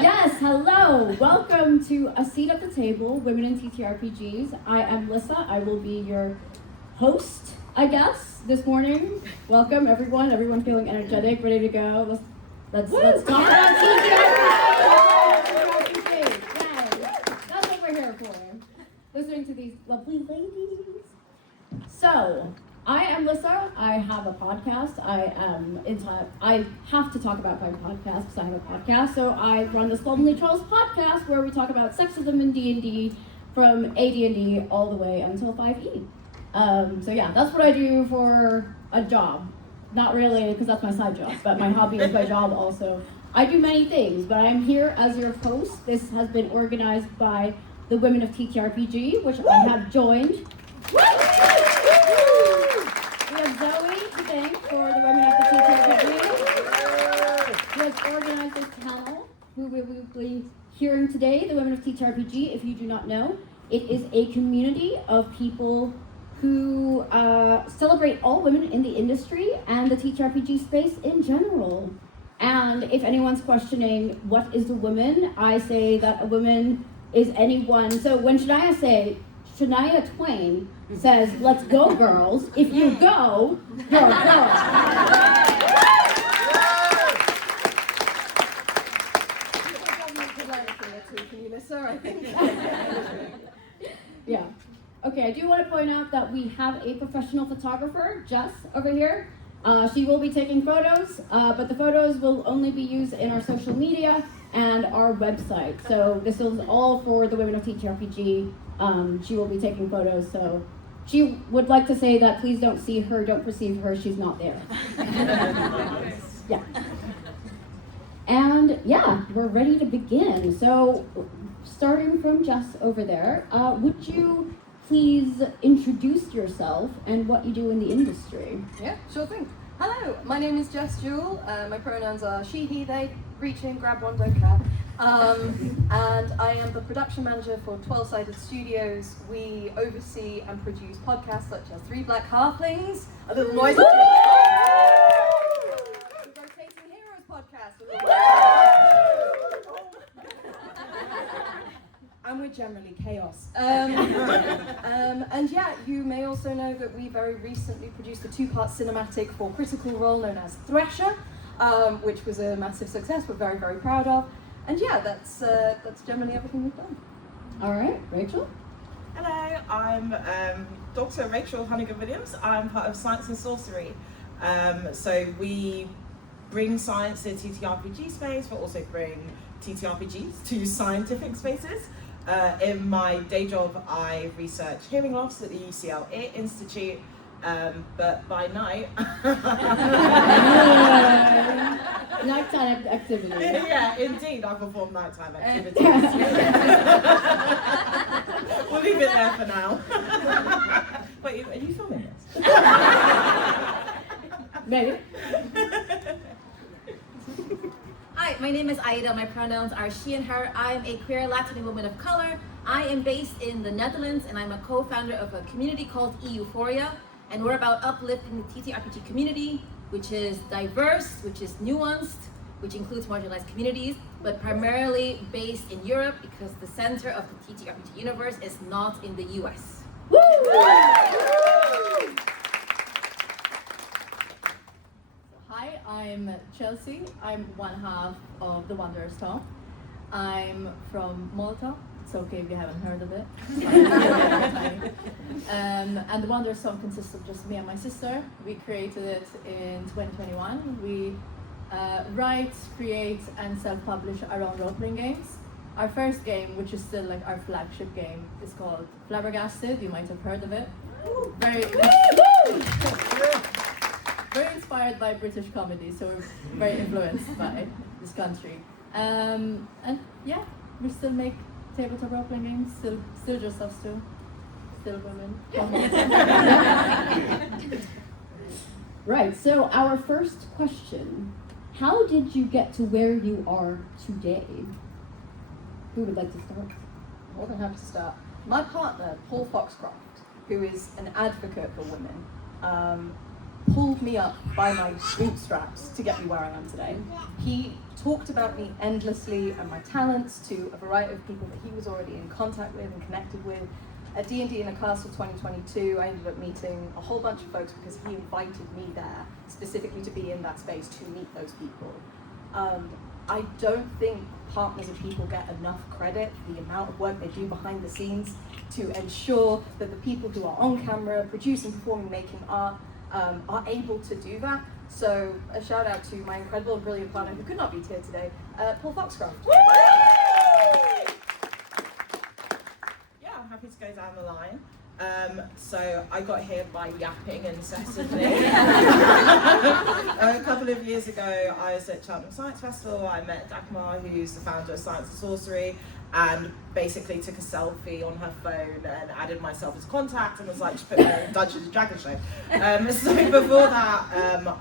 Yes, hello. Welcome to A Seat at the Table, Women in TTRPGs. I am Lyssa. I will be your host, I guess, this morning. Welcome, everyone. Everyone feeling energetic, ready to go. Let's talk about TTRPGs. Yay. That's what we're here for. Listening to these lovely ladies. So, I am Lyssa. I have a podcast. I have to talk about my podcast because I have a podcast. So I run the Slovenly Trulls podcast where we talk about sexism in D&D from AD&D all the way until 5e. So yeah, that's what I do for a job. Not really, because that's my side job, but my hobby is my job also. I do many things, but I am here as your host. This has been organized by the Women of TTRPG, which I have joined. We have Zoe to thank for the Women of the TTRPG, who has organized this panel, who we will be hearing today, the Women of TTRPG. If you do not know, it is a community of people who celebrate all women in the industry and the TTRPG space in general. And if anyone's questioning what is a woman, I say that a woman is anyone. So when Shania Twain says, "Let's go, girls," if you go, you're a girl. Yeah. Okay, I do want to point out that we have a professional photographer, Jess, over here. She will be taking photos, but the photos will only be used in our social media and our website. So this is all for the Women of TTRPG. She will be taking photos, so she would like to say that please don't see her, don't perceive her, she's not there. Yeah. And yeah, we're ready to begin. So starting from Jess over there, would you please introduce yourself and what you do in the industry? Yeah, sure thing. Hello, my name is Jess, Jewell. My pronouns are she, he, they. Reach in, grab one, don't care. And I am the production manager for 12-Sided Studios. We oversee and produce podcasts such as 3 Black Halflings, a little noise. The Rotating Heroes podcast. And we're generally chaos. And yeah, you may also know that we very recently produced a 2-part cinematic for Critical Role known as Thresher, which was a massive success. We're very, very proud of. And yeah, that's generally everything we've done. All right, Rachel? Hello, I'm Dr. Rachel Hunnigan-Williams. I'm part of Science and Sorcery. So we bring science to TTRPG space, but also bring TTRPGs to scientific spaces. In my day job, I research hearing loss at the UCL Ear Institute, but by night... Nighttime activity. Yeah, indeed, I perform nighttime activities. We'll leave it there for now. Wait, are you filming this? Maybe. Hi, my name is Aida. My pronouns are she and her. I'm a queer Latin woman of color. I am based in the Netherlands and I'm a co-founder of a community called EUphoria. And we're about uplifting the TTRPG community, which is diverse, which is nuanced, which includes marginalized communities, but primarily based in Europe because the center of the TTRPG universe is not in the US. Woo! Hi, I'm Chelsea. I'm one half of the Wanderer's Tome. I'm from Malta. It's okay if you haven't heard of it. And the Wanderer's Tome consists of just me and my sister. We created it in 2021. We write, create, and self-publish our own role-playing games. Our first game, which is still like our flagship game, is called Flabbergasted. You might have heard of it. Very inspired by British comedy, so we're very influenced by this country. And yeah, we still make tabletop role-playing games, still just us two, still women. Right, so our first question, how did you get to where you are today? Who would like to start? More than happy to start. My partner, Paul Foxcroft, who is an advocate for women, pulled me up by my bootstraps to get me where I am today. He talked about me endlessly and my talents to a variety of people that he was already in contact with and connected with. At D&D in a Castle 2022, I ended up meeting a whole bunch of folks because he invited me there specifically to be in that space to meet those people. I don't think partners and people get enough credit for the amount of work they do behind the scenes to ensure that the people who are on camera, producing, performing, making art, are able to do that. So a shout out to my incredible and brilliant partner who could not be here today, Paul Foxcroft. Yeah, I'm happy to go down the line. So I got here by yapping incessantly. A couple of years ago, I was at Cheltenham Science Festival. I met Dagmar, who's the founder of Science and Sorcery, and basically took a selfie on her phone and added myself as contact and was like, just put me in Dungeons and Dragons show. So before that,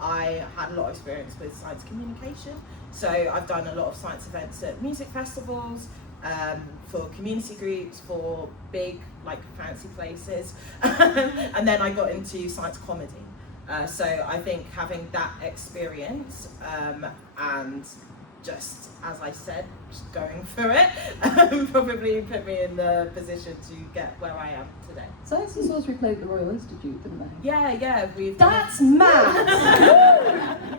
I had a lot of experience with science communication. So I've done a lot of science events at music festivals, for community groups, for big, like, fancy places. And then I got into science comedy. So I think having that experience and just, as I said, just going for it, probably put me in the position to get where I am today. Science and Sorcery played at the Royal Institute, didn't they? Yeah, we've That's mad!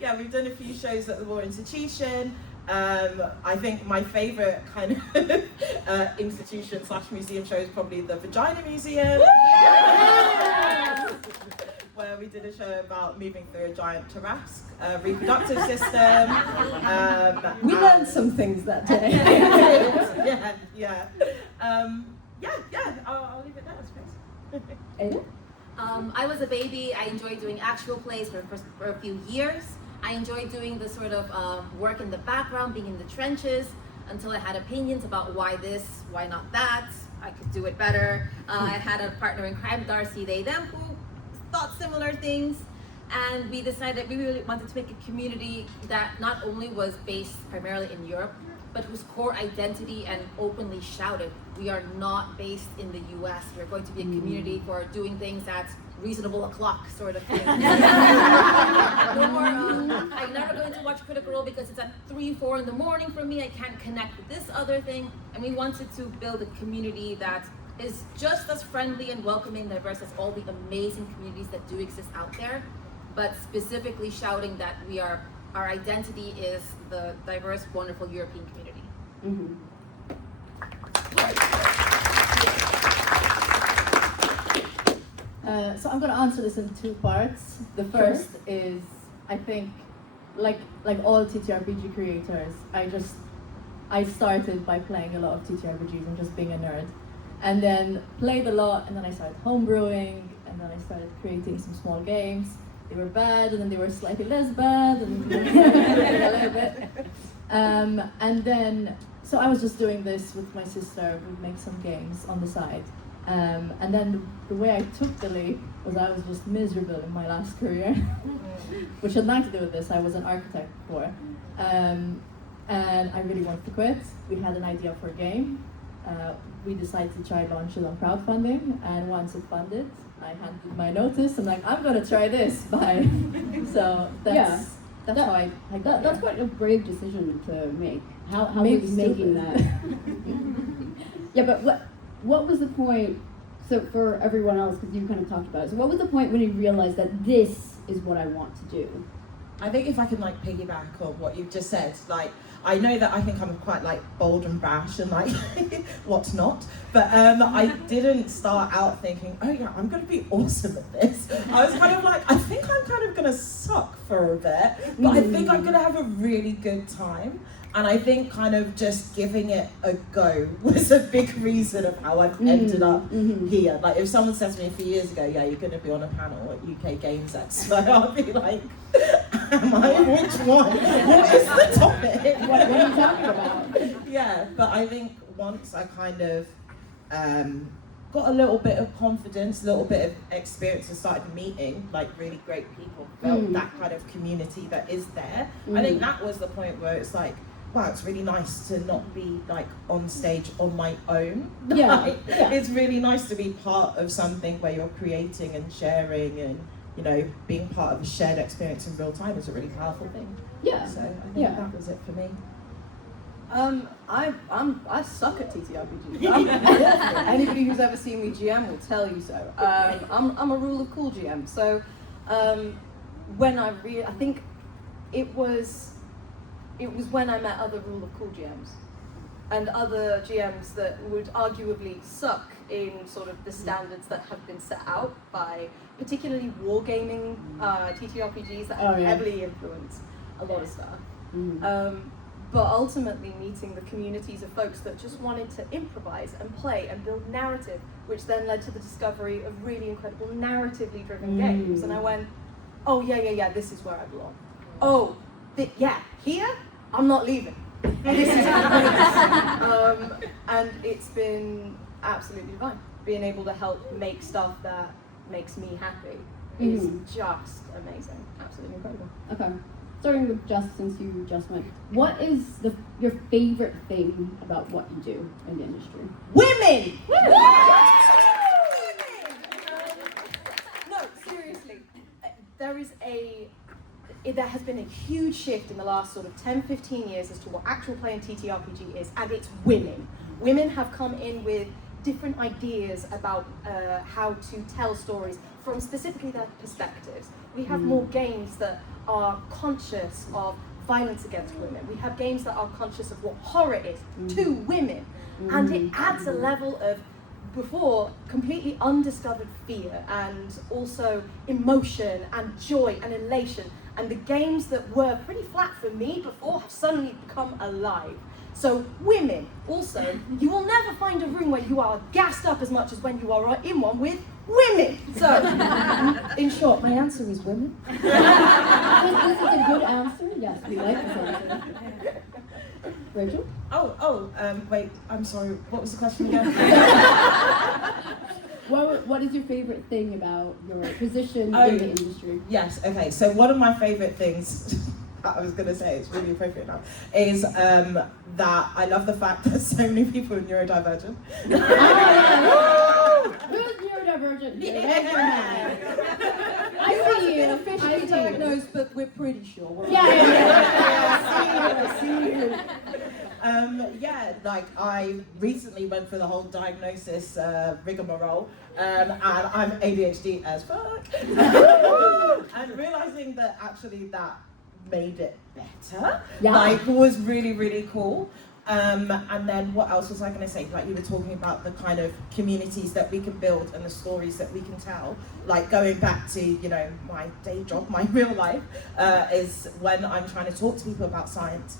yeah, we've done a few shows at the Royal Institution. I think my favourite kind of institution / museum show is probably the Vagina Museum. Where we did a show about moving through a giant Tarrasque reproductive system. We learned some things that day. yeah. I'll leave it there, I suppose. Aida? I was a baby. I enjoyed doing actual plays for a few years. I enjoyed doing the sort of work in the background, being in the trenches, until I had opinions about why this, why not that. I could do it better. I had a partner in crime, Darcy, they, them, who thought similar things. And we decided we really wanted to make a community that not only was based primarily in Europe, but whose core identity and openly shouted, we are not based in the US. We're going to be a community for doing things at reasonable o'clock sort of thing. I'm never going to watch Critical Role because it's at 3-4 in the morning for me. I can't connect with this other thing. And we wanted to build a community that is just as friendly and welcoming and diverse as all the amazing communities that do exist out there, but specifically shouting that our identity is the diverse, wonderful European community. Mm-hmm. So I'm going to answer this in two parts. The first is, I think, like all TTRPG creators, I started by playing a lot of TTRPGs and just being a nerd. And then played a lot, and then I started homebrewing, and then I started creating some small games. They were bad, and then they were slightly less bad, and then a little bit. And then, so I was just doing this with my sister. We'd make some games on the side. And then the way I took the leap was I was just miserable in my last career, which had nothing to do with this. I was an architect before. And I really wanted to quit. We had an idea for a game. We decided to try launch it on crowdfunding, and once it funded, I handed my notice. I'm like, I'm gonna try this. Bye. So that's how I got That's there. quite a brave decision to make. How Maybe was making that? Yeah, but what was the point? So for everyone else, because you kind of talked about it. So what was the point when you realized that this is what I want to do? I think if I can like piggyback on what you've just said, like I know that I think I'm quite like bold and brash and like what's not, but I didn't start out thinking, oh yeah, I'm gonna be awesome at this. I was kind of like, I think I'm kind of gonna suck for a bit, but I think I'm gonna have a really good time. And I think kind of just giving it a go was a big reason of how I've ended up here. Like if someone said to me a few years ago, yeah, you're going to be on a panel at UK Games Expo, I'll be like, am I? Which one? What is the topic? What are you talking about? Yeah, but I think once I kind of got a little bit of confidence, a little bit of experience and started meeting like really great people, felt that kind of community that is there. I think that was the point where it's like, wow, it's really nice to not be like on stage on my own. Yeah, Like, it's really nice to be part of something where you're creating and sharing and being part of a shared experience in real time is a really powerful thing. Yeah. So I think that was it for me. I suck at TTRPGs. Anybody who's ever seen me GM will tell you so. I'm a rule of cool GM. So when I think it was when I met other rule of cool GMs and other GMs that would arguably suck in sort of the standards that have been set out by particularly wargaming TTRPGs that have heavily influenced a lot of stuff. But ultimately meeting the communities of folks that just wanted to improvise and play and build narrative, which then led to the discovery of really incredible narratively driven games. And I went, oh yeah, this is where I belong. Oh, here, I'm not leaving. This is and it's been absolutely fun. Being able to help make stuff that makes me happy is just amazing, absolutely incredible. Okay. Starting with Jess, since you just went, what is your favorite thing about what you do in the industry? Women! No, seriously. There has been a huge shift in the last sort of 10-15 years as to what actual play in TTRPG is, and it's women. Women have come in with different ideas about how to tell stories from specifically their perspectives. We have more games that are conscious of violence against women. We have games that are conscious of what horror is to women. And it adds a level of, before, completely undiscovered fear and also emotion and joy and elation. And the games that were pretty flat for me before have suddenly become alive. So women, also, you will never find a room where you are gassed up as much as when you are in one with women. So, in short, my answer is women. This is a good answer. Yes, we like this answer. Rachel? Wait, I'm sorry, what was the question again? What is your favorite thing about your position in the industry? Yes, okay, so one of my favorite things, I was going to say, it's really appropriate now, is that I love the fact that so many people are neurodivergent. Who's neurodivergent? Yeah. I see you. Officially diagnosed, but we're pretty sure. I see you. I recently went through the whole diagnosis rigmarole, and I'm ADHD as fuck. And realizing that actually that made it better, was really, really cool. And then what else was I going to say? Like, you were talking about the kind of communities that we can build and the stories that we can tell. Like, going back to, my day job, my real life, is when I'm trying to talk to people about science.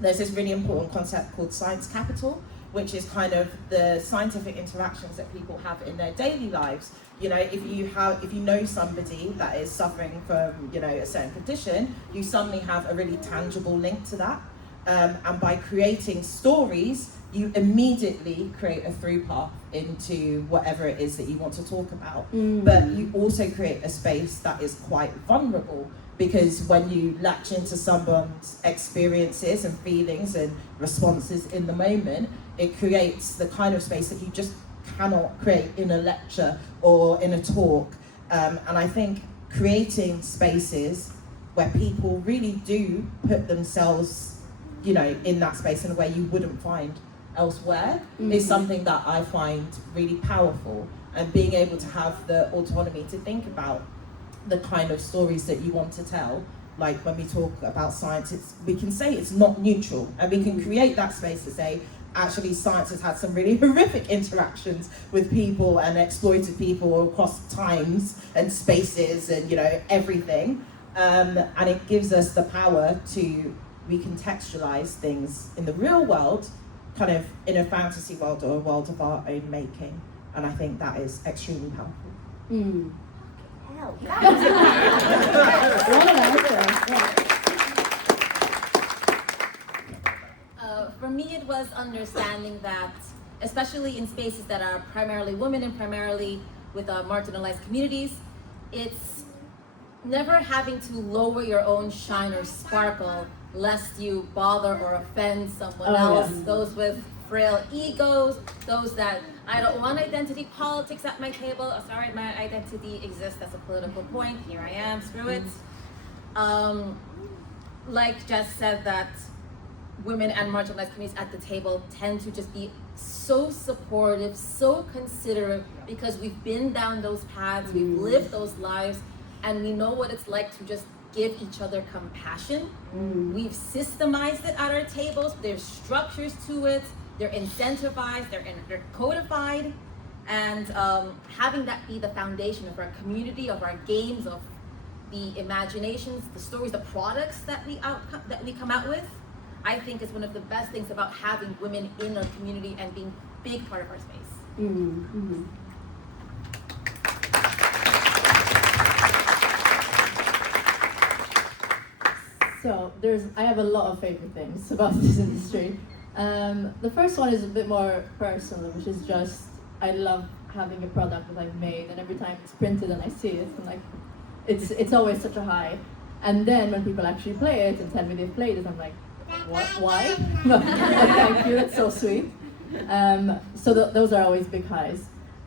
There's this really important concept called science capital, which is kind of the scientific interactions that people have in their daily lives. If you know somebody that is suffering from, a certain condition, you suddenly have a really tangible link to that. And by creating stories, you immediately create a through path into whatever it is that you want to talk about. But you also create a space that is quite vulnerable, because when you latch into someone's experiences and feelings and responses in the moment, it creates the kind of space that you just cannot create in a lecture or in a talk. And I think creating spaces where people really do put themselves, in that space in a way you wouldn't find elsewhere is something that I find really powerful. And being able to have the autonomy to think about the kind of stories that you want to tell. Like, when we talk about science, we can say it's not neutral, and we can create that space to say, actually, science has had some really horrific interactions with people and exploited people across times and spaces and, everything. And it gives us the power to recontextualize things in the real world, kind of in a fantasy world or a world of our own making. And I think that is extremely powerful. For me, it was understanding that, especially in spaces that are primarily women and primarily with marginalized communities, it's never having to lower your own shine or sparkle lest you bother or offend someone Oh, else. yeah. Those with frail egos, those that I don't want identity politics at my table. Oh, sorry, my identity exists as a political point. Here I am, screw it. Like Jess said, that women and marginalized communities at the table tend to just be so supportive, so considerate, because we've been down those paths, we've lived those lives, and we know what it's like to just give each other compassion. We've systemized it at our tables. There's structures to it. They're incentivized. They're codified, and having that be the foundation of our community, of our games, of the imaginations, the stories, the products that we come out with, I think is one of the best things about having women in our community and being a big part of our space. So I have a lot of favorite things about this industry. The first one is a bit more personal, which is just, I love having a product that I've made, and every time it's printed and I see it, I'm like, it's always such a high. And then when people actually play it and tell me they've played it, I'm like, what? Why? No, thank you, it's so sweet. So those are always big highs.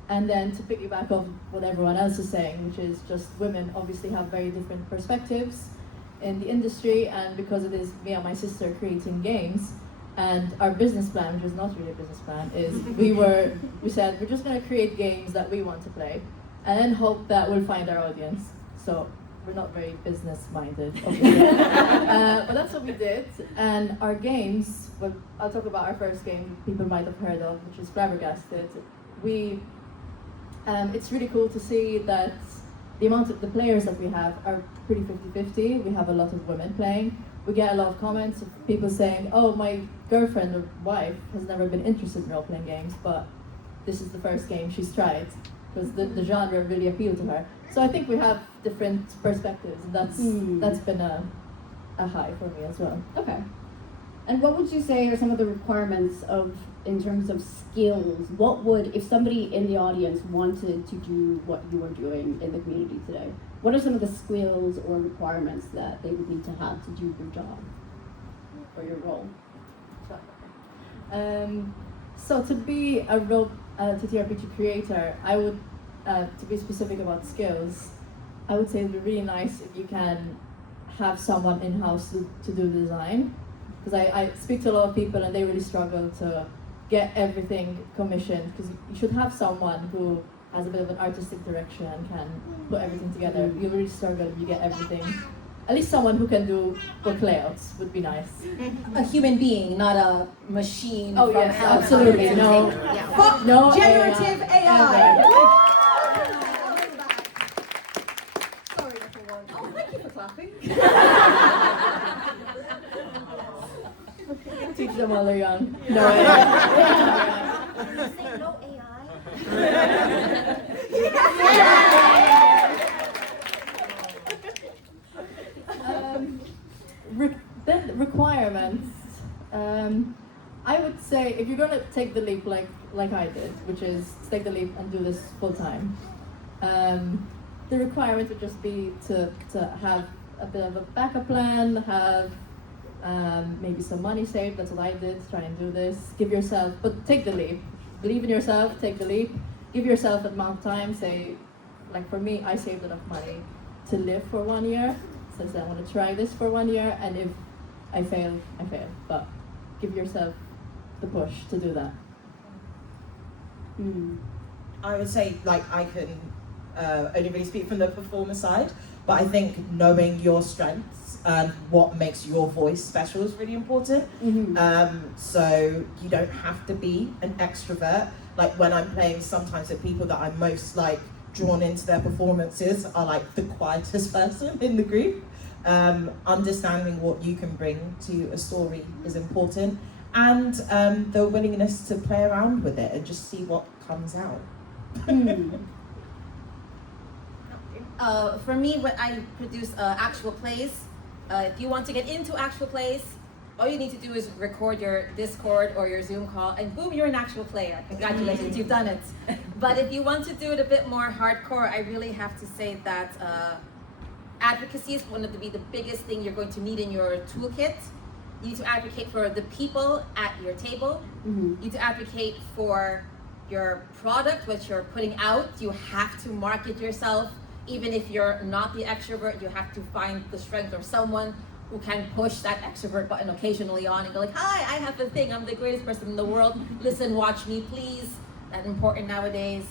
And then to piggyback off what everyone else is saying, which is just women obviously have very different perspectives in the industry, and because it is me and my sister creating games, and our business plan, which is not really a business plan, is we said we're just going to create games that we want to play, and then hope that we'll find our audience. So we're not very business minded, obviously. But that's what we did, and our games. Well, I'll talk about our first game people might have heard of, which is Flabbergasted. It's really cool to see that the amount of the players that we have are pretty 50-50. We have a lot of women playing. We get a lot of comments of people saying, oh, my girlfriend or wife has never been interested in role-playing games, but this is the first game she's tried, because the genre really appealed to her. So I think we have different perspectives, and that's been a high for me as well. Okay. And what would you say are some of the requirements in terms of skills? What would, if somebody in the audience wanted to do what you are doing in the community today, what are some of the skills or requirements that they would need to have to do your job or your role? So to be a TTRPG creator, I would, to be specific about skills, I would say it would be really nice if you can have someone in-house to do the design. Because I speak to a lot of people and they really struggle to get everything commissioned, because you should have someone who has a bit of an artistic direction and can put everything together. You really struggle if you get everything. At least someone who can do book layouts would be nice. A human being, not a machine. Oh from yes, hell. absolutely. No, Yeah. no Generative AI. Sorry, everyone. Oh, thank you for clapping. Teach them while they're young. No, Say no AI. Then requirements. I would say if you're gonna take the leap like I did, which is take the leap and do this full time, the requirement would just be to have a bit of a backup plan, have maybe some money saved. That's what I did, try and do this. Give yourself, but take the leap. Believe in yourself, take the leap. Give yourself an amount of time, say, like for me, I saved enough money to live for 1 year. So I said, I want to try this for 1 year, and if I fail, I fail. But give yourself the push to do that. I would say, like, I can only really speak from the performer side, but I think knowing your strengths and what makes your voice special is really important. So you don't have to be an extrovert. Like when I'm playing, sometimes the people that I'm most like drawn into their performances are like the quietest person in the group. Understanding what you can bring to a story is important, and the willingness to play around with it and just see what comes out. For me, when I produce actual plays, if you want to get into actual plays, all you need to do is record your Discord or your Zoom call, and boom, you're an actual player. Congratulations, you've done it. But if you want to do it a bit more hardcore, I really have to say that advocacy is going to be the biggest thing you're going to need in your toolkit. You need to advocate for the people at your table. You need to advocate for your product, what you're putting out. You have to market yourself. Even if you're not the extrovert, you have to find the strength or someone who can push that extrovert button occasionally on and go like, hi, I have the thing, I'm the greatest person in the world. Listen, watch me, please. That's important nowadays.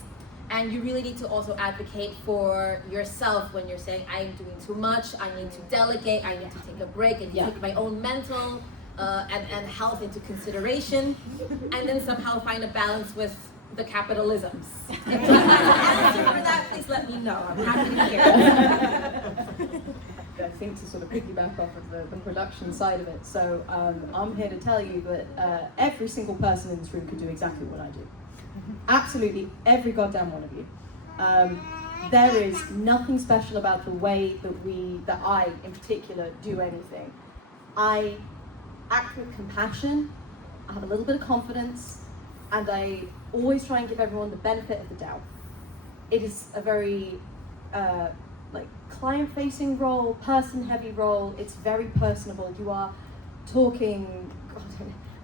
And you really need to also advocate for yourself when you're saying, I'm doing too much, I need to delegate, I need to take a break and take my own mental and health into consideration. And then somehow find a balance with the capitalisms. If you have an answer for that, please let me know. I'm happy to hear it. I think to sort of piggyback off of the production side of it, so I'm here to tell you that every single person in this room could do exactly what I do. Absolutely every goddamn one of you. There is nothing special about the way that I in particular do anything. I act with compassion, I have a little bit of confidence, and I always try and give everyone the benefit of the doubt. It is a very client-facing role, person-heavy role. It's very personable. You are talking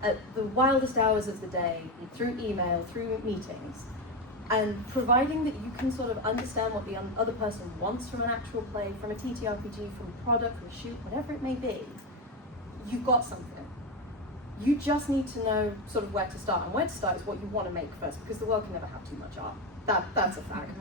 at the wildest hours of the day, through email, through meetings, and providing that you can sort of understand what the other person wants from an actual play, from a TTRPG, from a product, from a shoot, whatever it may be, you've got something. You just need to know sort of where to start, and where to start is what you want to make first, because the world can never have too much art. That's a fact.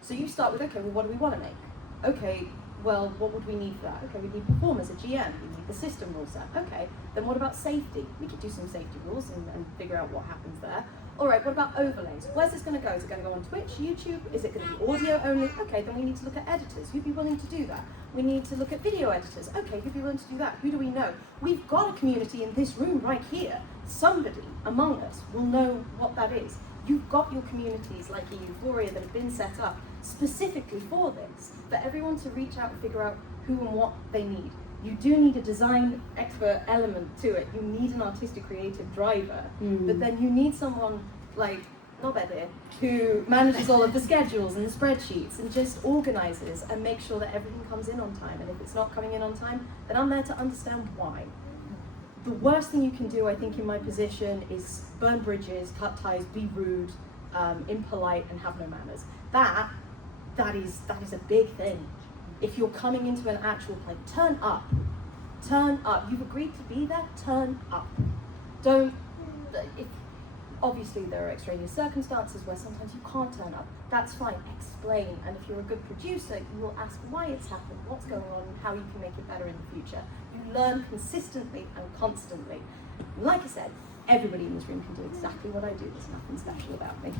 So you start with, okay, well, what do we want to make? Okay, well, what would we need for that? Okay, we need performers, a GM, we need the system rule set. Okay, then what about safety? We could do some safety rules and figure out what happens there. All right, what about overlays? Where's this going to go? Is it going to go on Twitch, YouTube? Is it going to be audio only? Okay, then we need to look at editors. Who'd be willing to do that? We need to look at video editors. Okay, who'd be willing to do that? Who do we know? We've got a community in this room right here. Somebody among us will know what that is. You've got your communities like EUphoria that have been set up specifically for this, for everyone to reach out and figure out who and what they need. You do need a design expert element to it. You need an artistic creative driver, but then you need someone like Nobede who manages all of the schedules and the spreadsheets and just organizes and makes sure that everything comes in on time. And if it's not coming in on time, then I'm there to understand why. The worst thing you can do, I think, in my position is burn bridges, cut ties, be rude, impolite, and have no manners. That is a big thing. If you're coming into an actual play, turn up. Turn up. You've agreed to be there, turn up. Obviously there are extraneous circumstances where sometimes you can't turn up. That's fine, explain. And if you're a good producer, you will ask why it's happened, what's going on, and how you can make it better in the future. You learn consistently and constantly. Like I said, everybody in this room can do exactly what I do. There's nothing special about me.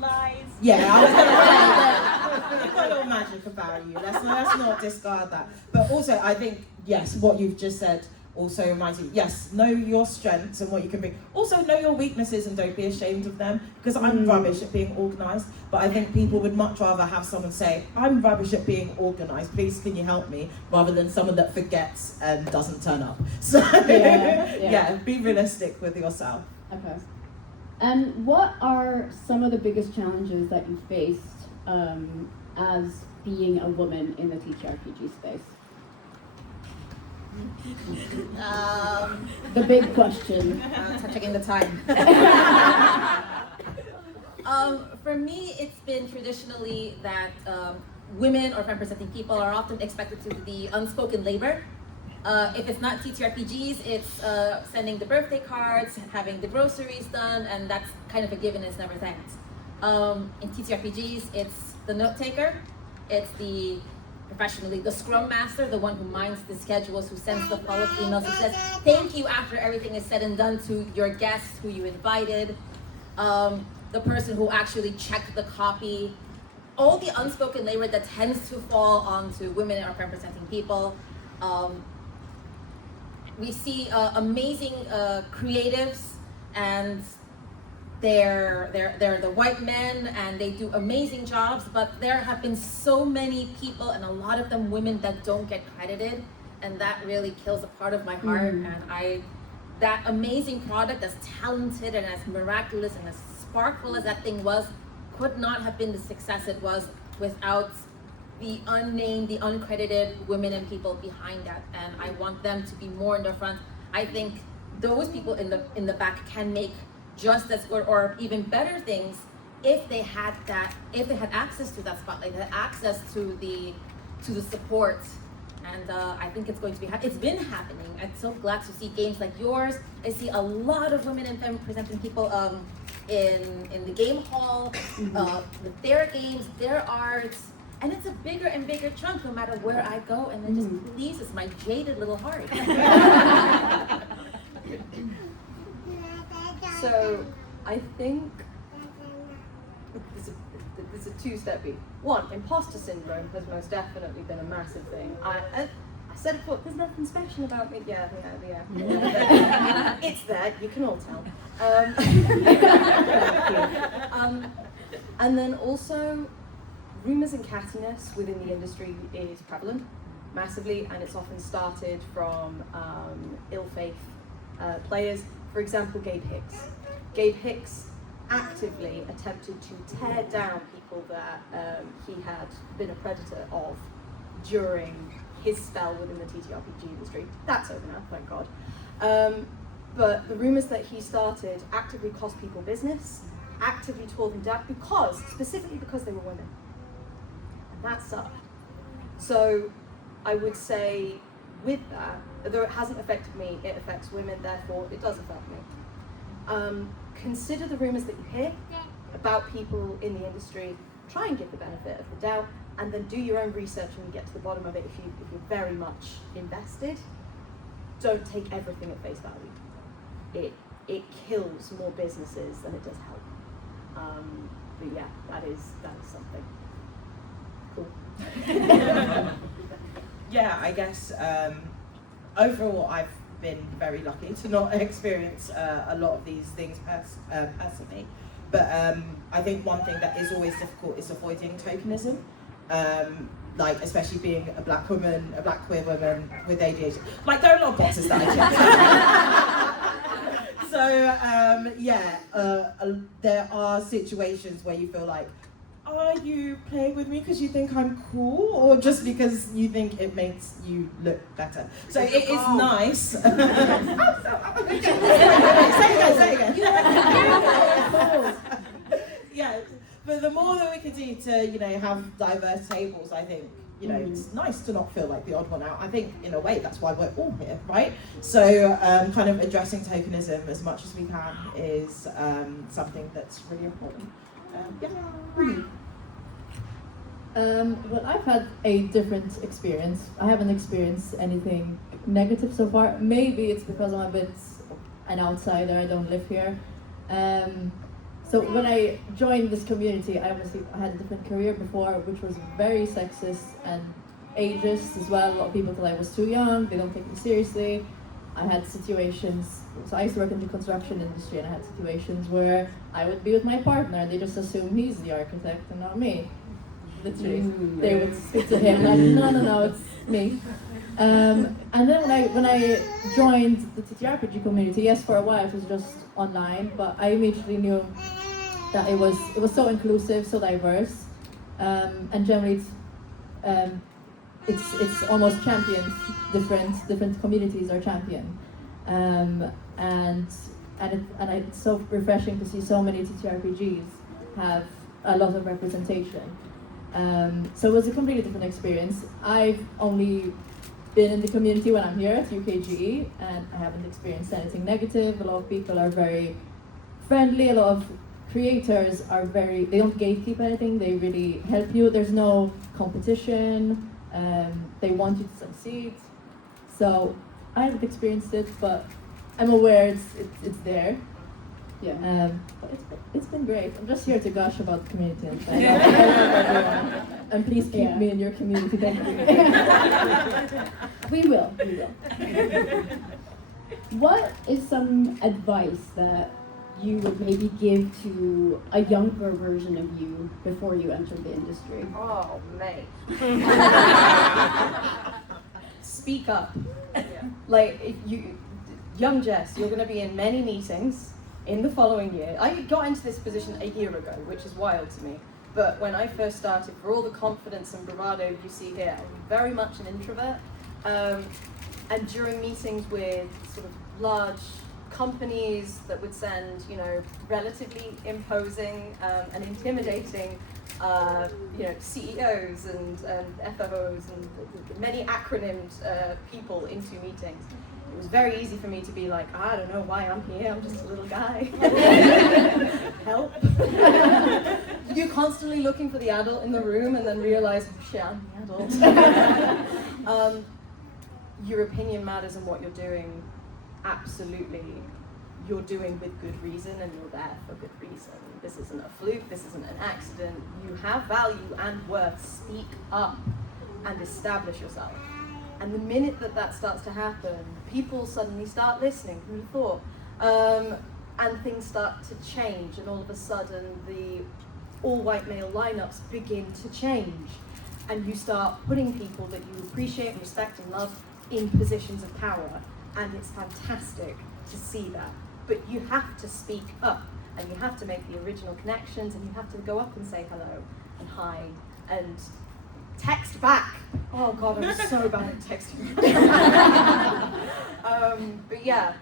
Lies. Yeah, I was going to say that. You've got a little magic about you. Let's not discard that. But also, I think, yes, what you've just said also reminds you, yes, know your strengths and what you can bring. Also, know your weaknesses and don't be ashamed of them, because I'm rubbish at being organised, but I think people would much rather have someone say, I'm rubbish at being organised, please can you help me, rather than someone that forgets and doesn't turn up. So, yeah, be realistic with yourself. Okay. And what are some of the biggest challenges that you faced as being a woman in the TTRPG space? The big question. Checking the time. For me, it's been traditionally that women or representing people are often expected to do the unspoken labor. If it's not TTRPGs, it's sending the birthday cards, having the groceries done, and that's kind of a given, it's never thanked. In TTRPGs, it's the note taker, it's professionally the scrum master, the one who minds the schedules, who sends the follow-up emails, who says thank you after everything is said and done to your guests who you invited, the person who actually checked the copy, all the unspoken labor that tends to fall onto women or representing people. We see amazing creatives, and they're the white men, and they do amazing jobs, but there have been so many people, and a lot of them women, that don't get credited, and that really kills a part of my heart. And that amazing product, as talented and as miraculous and as sparkful as that thing was, could not have been the success it was without the unnamed, the uncredited women and people behind that, and I want them to be more in the front. I think those people in the back can make just as good or even better things if they had access to that spotlight, had access to the support. And I think it's going to be it's been happening. I'm so glad to see games like yours. I see a lot of women and femme presenting people in the game hall with their games, their arts, and it's a bigger and bigger chunk no matter where I go, and it just pleases my jaded little heart. So I think there's a two-steppy. One, imposter syndrome has most definitely been a massive thing. I said it before, there's nothing special about me. Yeah. It's there, you can all tell. And then also, rumours and cattiness within the industry is prevalent, massively, and it's often started from ill faith players. For example, Gabe Hicks. Gabe Hicks actively attempted to tear down people that he had been a predator of during his spell within the TTRPG industry. That's over now, thank God. But the rumours that he started actively cost people business, actively tore them down, specifically because they were women. And that sucked. So I would say with that, though it hasn't affected me, it affects women, therefore it does affect me. Consider the rumours that you hear about people in the industry, try and give the benefit of the doubt, and then do your own research and you get to the bottom of it if you're very much invested. Don't take everything at face value. It kills more businesses than it does help. But yeah, that is something. Cool. Yeah, I guess overall I've been very lucky to not experience a lot of these things personally. But I think one thing that is always difficult is avoiding tokenism. Like, especially being a black woman, a black queer woman with ADHD. Like, there are a lot of boxes that I check. So, there are situations where you feel like, are you playing with me because you think I'm cool, or just because you think it makes you look better? So it is nice. Say it again. Yeah, but the more that we continue to, have diverse tables, I think, it's nice to not feel like the odd one out. I think, in a way, that's why we're all here, right? So, kind of addressing tokenism as much as we can is something that's really important. Well, I've had a different experience. I haven't experienced anything negative so far. Maybe it's because I'm a bit an outsider, I don't live here. So when I joined this community, I had a different career before, which was very sexist and ageist as well. A lot of people thought I was too young, they don't take me seriously. I had situations, so I used to work in the construction industry, and I had situations where I would be with my partner and they just assume he's the architect and not me. Literally, they would speak to him like, no, it's me. And then when I joined the TTRPG community, yes, for a while it was just online, but I immediately knew that it was so inclusive, so diverse, and generally it's almost championed. Different communities are championed, and it's so refreshing to see so many TTRPGs have a lot of representation. So it was a completely different experience. I've only been in the community when I'm here at UKGE, and I haven't experienced anything negative. A lot of people are very friendly. A lot of creators are they don't gatekeep anything. They really help you. There's no competition. They want you to succeed. So I haven't experienced it, but I'm aware it's there. Yeah. But it's been great. I'm just here to gush about the community and stuff. And please keep me in your community. Thank you. We will. What is some advice that you would maybe give to a younger version of you before you entered the industry? Oh, mate. Speak up. Like, if young Jess, you're going to be in many meetings in the following year. I got into this position a year ago, which is wild to me. But when I first started, for all the confidence and bravado you see here, I was very much an introvert. And during meetings with sort of large companies that would send, relatively imposing and intimidating, CEOs and FOs and many acronymed people into meetings, it was very easy for me to be like, I don't know why I'm here, I'm just a little guy. Help. You're constantly looking for the adult in the room and then realize, oh shit, I'm the adult. Your opinion matters in what you're doing. Absolutely. You're doing with good reason and you're there for good reason. This isn't a fluke, this isn't an accident. You have value and worth. Speak up and establish yourself. And the minute that starts to happen, people suddenly start listening. Who would have thought? And things start to change, and all of a sudden the all-white male lineups begin to change. And you start putting people that you appreciate, respect, and love in positions of power. And it's fantastic to see that. But you have to speak up, and you have to make the original connections, and you have to go up and say hello and hi and text back. Oh God, I'm so bad at texting. But yeah,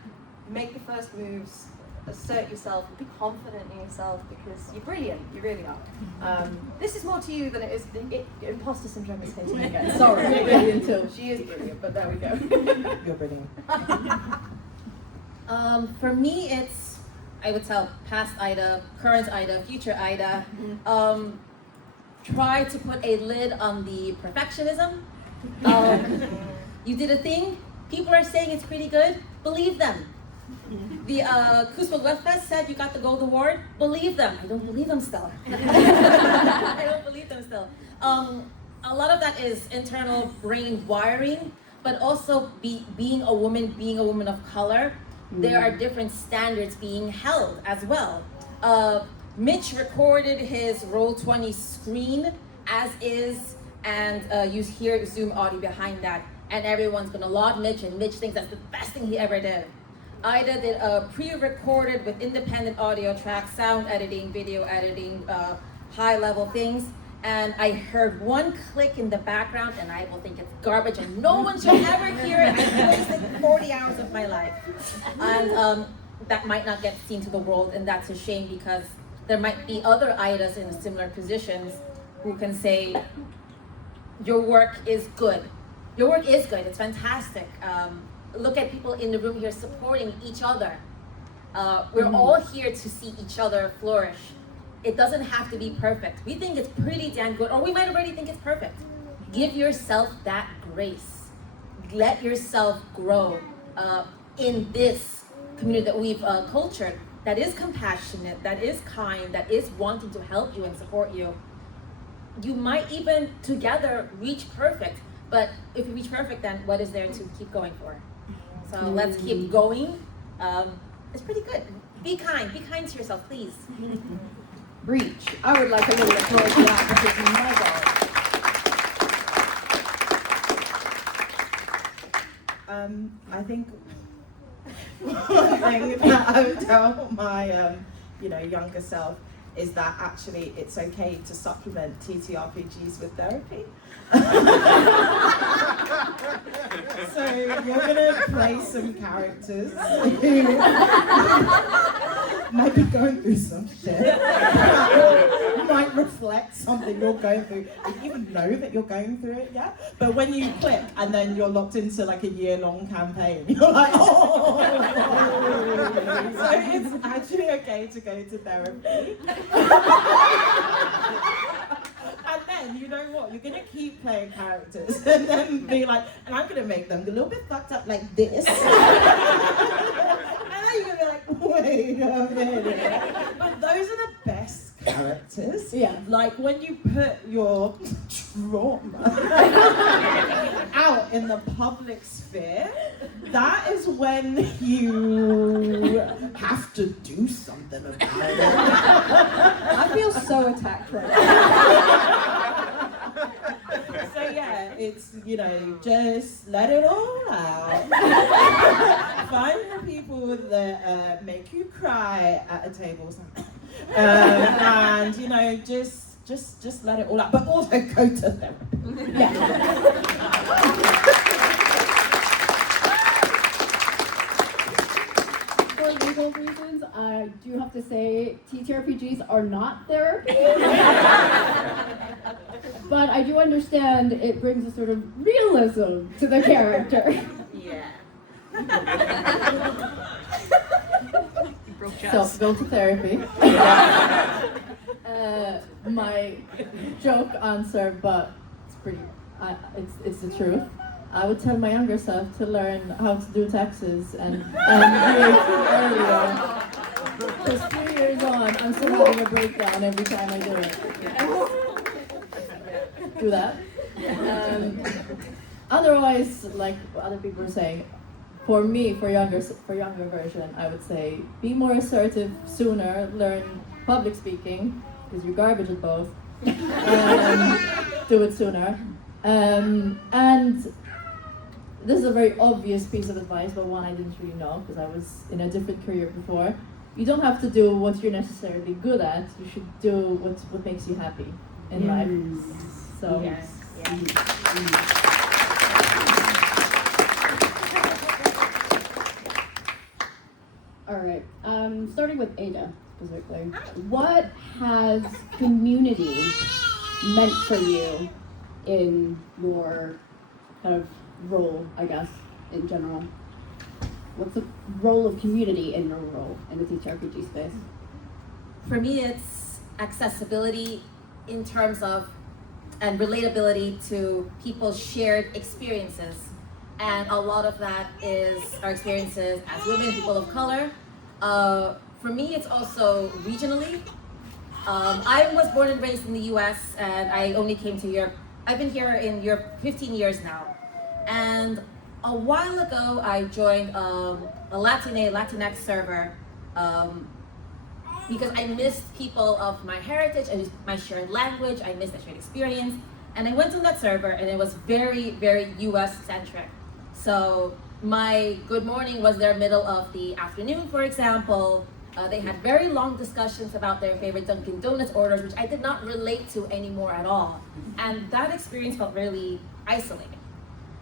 make the first moves, assert yourself, and be confident in yourself because you're brilliant. You really are. This is more to you than it is. Imposter syndrome is hitting again. Sorry, you're brilliant too. She is brilliant, but there we go. You're brilliant. For me, it's, I would tell past Aida, current Aida, future Aida, try to put a lid on the perfectionism. You did a thing, people are saying it's pretty good, believe them. The Kusma Web Fest said you got the gold award, believe them. I don't believe them still. I don't believe them still. A lot of that is internal brain wiring, but also being a woman of color, there are different standards being held as well. Mitch recorded his Roll20 screen as is, and you hear Zoom audio behind that, and everyone's gonna laud Mitch, and Mitch thinks that's the best thing he ever did. Aida did a pre-recorded with independent audio tracks, sound editing, video editing, high-level things, and I heard one click in the background, and I will think it's garbage, and no one should ever hear it. I wasted 40 hours of my life, and that might not get seen to the world, and that's a shame because there might be other Aidas in similar positions who can say, your work is good. Your work is good, it's fantastic. Look at people in the room here supporting each other. We're all here to see each other flourish. It doesn't have to be perfect. We think it's pretty damn good, or we might already think it's perfect. Give yourself that grace. Let yourself grow in this community that we've cultured, that is compassionate, that is kind, that is wanting to help you and support you. You might even together reach perfect, but if you reach perfect, then what is there to keep going for? So let's keep going. It's pretty good. Be kind to yourself, please. Breach. I would like a little applause for that because my God. I think one thing that I would tell my younger self is that actually it's okay to supplement TTRPGs with therapy. So you're gonna play some characters who might be going through some shit, might reflect something you're going through. You don't even know that you're going through it yet, but when you click and then you're locked into like a year-long campaign, you're like, oh. So it's actually okay to go to therapy. And then, you know what, you're gonna keep playing characters and then be like, and I'm gonna make them a little bit fucked up like this. And then you're gonna be like, wait a minute. But those are the best characters. Yeah. Like when you put your trauma out in the public sphere, that is when you have to do something about it. I feel so attacked right now. So yeah, it's, just let it all out. Find the people that make you cry at a table, and just just let it all out, but also go to therapy. For legal reasons, I do have to say TTRPGs are not therapy. But I do understand it brings a sort of realism to the character. Yeah. So go to therapy. My joke answer, but it's pretty. It's the truth. I would tell my younger self to learn how to do taxes and do it earlier. Because 3 years on, I'm still having a breakdown every time I do it. Do that. Otherwise, like other people are saying, for me, for younger version, I would say be more assertive sooner. Learn public speaking because you're garbage at both. Do it sooner. And this is a very obvious piece of advice, but one I didn't really know because I was in a different career before. You don't have to do what you're necessarily good at. You should do what makes you happy in life. So. Yes. All right. Starting with Ada specifically. What has community meant for you in your kind of role, I guess, in general? What's the role of community in your role in the TTRPG space? For me, it's accessibility in terms of and relatability to people's shared experiences. And a lot of that is our experiences as women, people of color. For me, it's also regionally. I was born and raised in the US, and I only came to Europe. I've been here in Europe 15 years now. And a while ago, I joined a Latinx server because I missed people of my heritage, I missed my shared language, I missed that shared experience. And I went to that server, and it was very, very US-centric. So my good morning was their middle of the afternoon, for example. They had very long discussions about their favorite Dunkin' Donuts orders, which I did not relate to anymore at all. And that experience felt really isolating.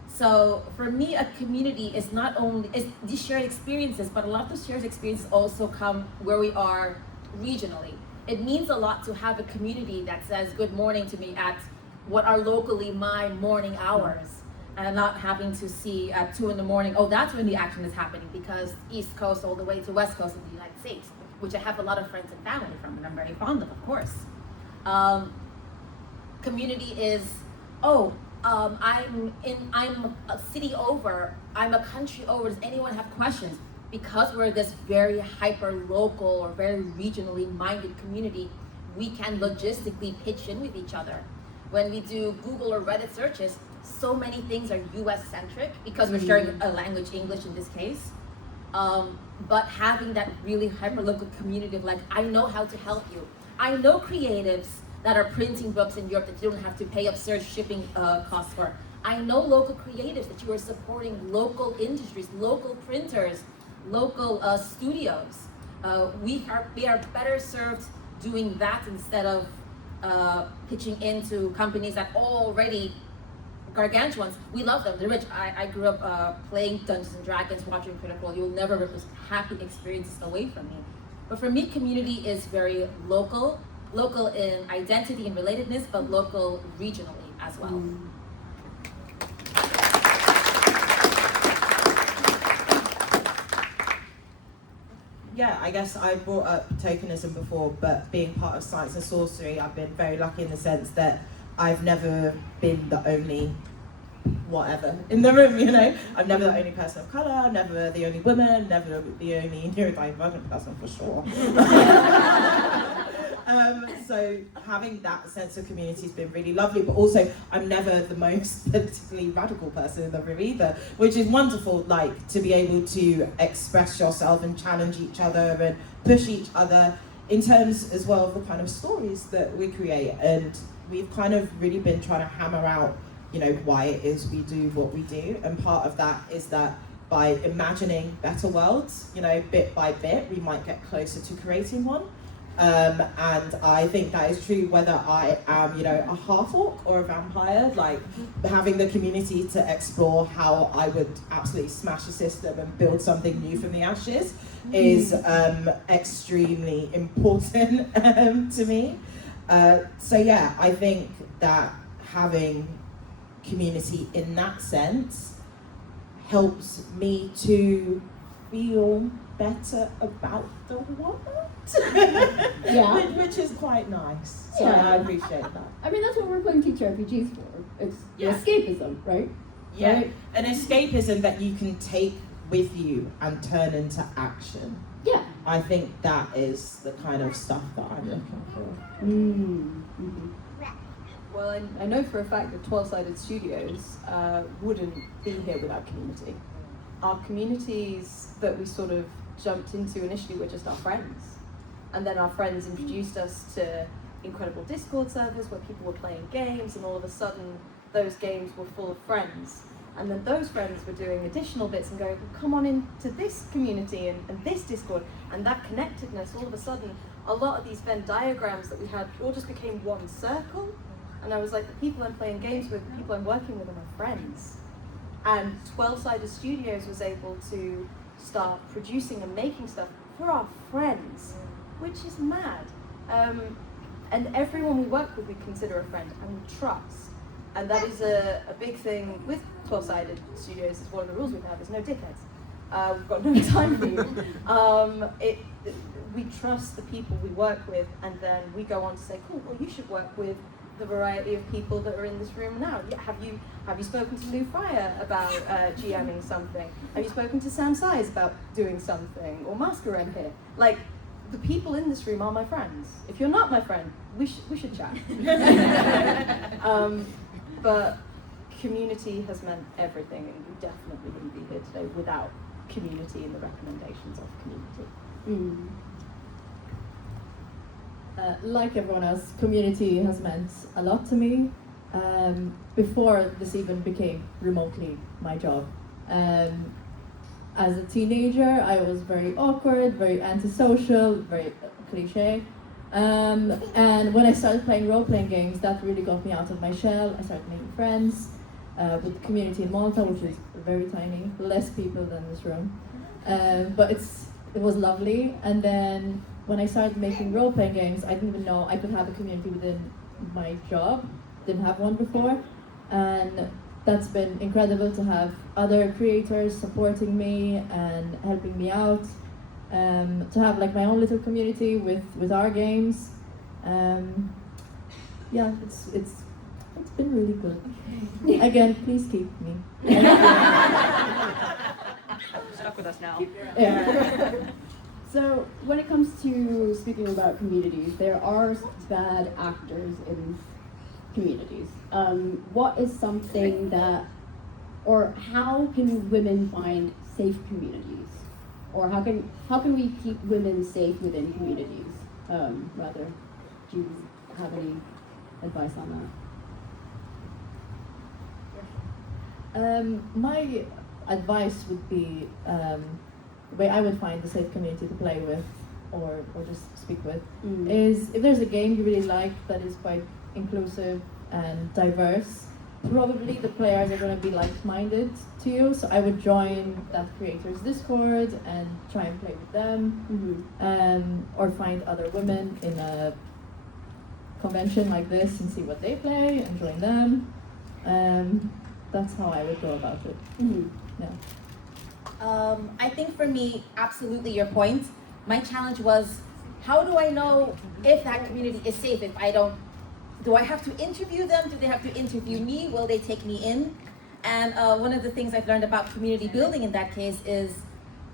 So for me, a community is not only these shared experiences, but a lot of those shared experiences also come where we are regionally. It means a lot to have a community that says good morning to me at what are locally my morning hours, and not having to see at 2 a.m, oh, that's when the action is happening, because East Coast all the way to West Coast of the United States, which I have a lot of friends and family from, and I'm very fond of course. Community is, I'm a city over, I'm a country over, does anyone have questions? Because we're this very hyper-local or very regionally minded community, we can logistically pitch in with each other. When we do Google or Reddit searches, so many things are US-centric because we're sharing a language, English in this case. But having that really hyper-local community of like, I know how to help you. I know creatives that are printing books in Europe that you don't have to pay absurd shipping costs for. I know local creatives that you are supporting local industries, local printers, local studios. We are better served doing that instead of pitching into companies that already gargantuans. We love them, they're rich. I grew up playing Dungeons and Dragons, watching Critical. You'll never rip those happy experiences away from me. But for me, community is very local in identity and relatedness, but local regionally as well. Yeah, I guess I brought up tokenism before, but being part of Science and Sorcery, I've been very lucky in the sense that I've never been the only whatever in the room, you know? I'm never the only person of colour, never the only woman, never the only neurodivergent person for sure. So having that sense of community has been really lovely, but also I'm never the most particularly radical person in the room either, which is wonderful, like to be able to express yourself and challenge each other and push each other in terms as well of the kind of stories that we create. And we've kind of really been trying to hammer out, you know, why it is we do what we do. And part of that is that by imagining better worlds, you know, bit by bit, we might get closer to creating one. And I think that is true whether I am, a half-orc or a vampire. Like, having the community to explore how I would absolutely smash a system and build something new from the ashes is extremely important to me. So yeah, I think that having community in that sense helps me to feel better about the world. Yeah. Which is quite nice. So Yeah. I appreciate that. I mean, that's what we're playing TTRPGs for. It's Yeah. escapism, right? Yeah, Right? an escapism that you can take with you and turn into action. Yeah. I think that is the kind of stuff that I'm looking for. Mm-hmm. Well, I know for a fact that 12-sided studios wouldn't be here without community. Our communities that we sort of jumped into initially were just our friends. And then our friends introduced us to incredible Discord servers where people were playing games, and all of a sudden those games were full of friends. And then those friends were doing additional bits and going, well, come on into this community and this Discord. And that connectedness, all of a sudden, a lot of these Venn diagrams that we had all just became one circle. And I was like, the people I'm playing games with, the people I'm working with are my friends. And 12-sided studios was able to start producing and making stuff for our friends, which is mad. And everyone we work with, we consider a friend and we trust. And that is a big thing with 12-sided studios. Is one of the rules we have is no dickheads. We've got no time for you. We trust the people we work with, and then we go on to say, cool, well, you should work with the variety of people that are in this room now. Yeah, have you spoken to Lou Fryer about GMing something? Have you spoken to Sam Size about doing something? Or Masquerade here? Like, the people in this room are my friends. If you're not my friend, we should chat. But community has meant everything, and we definitely wouldn't be here today without community and the recommendations of community. Mm. Like everyone else, community has meant a lot to me. Before this even became remotely my job. As a teenager, I was very awkward, very antisocial, very cliche. And when I started playing role-playing games, that really got me out of my shell. I started making friends with the community in Malta, which is very tiny, less people than this room. But it was lovely. And then when I started making role-playing games, I didn't even know I could have a community within my job. Didn't have one before. And that's been incredible to have other creators supporting me and helping me out. To have like my own little community with our games. Yeah, it's been really good. Again, please keep me. Stuck with us now. Yeah. So when it comes to speaking about communities, there are bad actors in communities. What is something that, or how can women find safe communities? Or how can we keep women safe within communities? Rather, do you have any advice on that? My advice would be the way I would find a safe community to play with or just speak with is if there's a game you really like that is quite inclusive and diverse, probably the players are going to be like-minded to you, so I would join that creator's Discord and try and play with them, or find other women in a convention like this and see what they play and join them. That's how I would go about it. Yeah. I think for me, absolutely your point. My challenge was, how do I know if that community is safe if I don't? Do I have to interview them? Do they have to interview me? Will they take me in? And one of the things I've learned about community building in that case is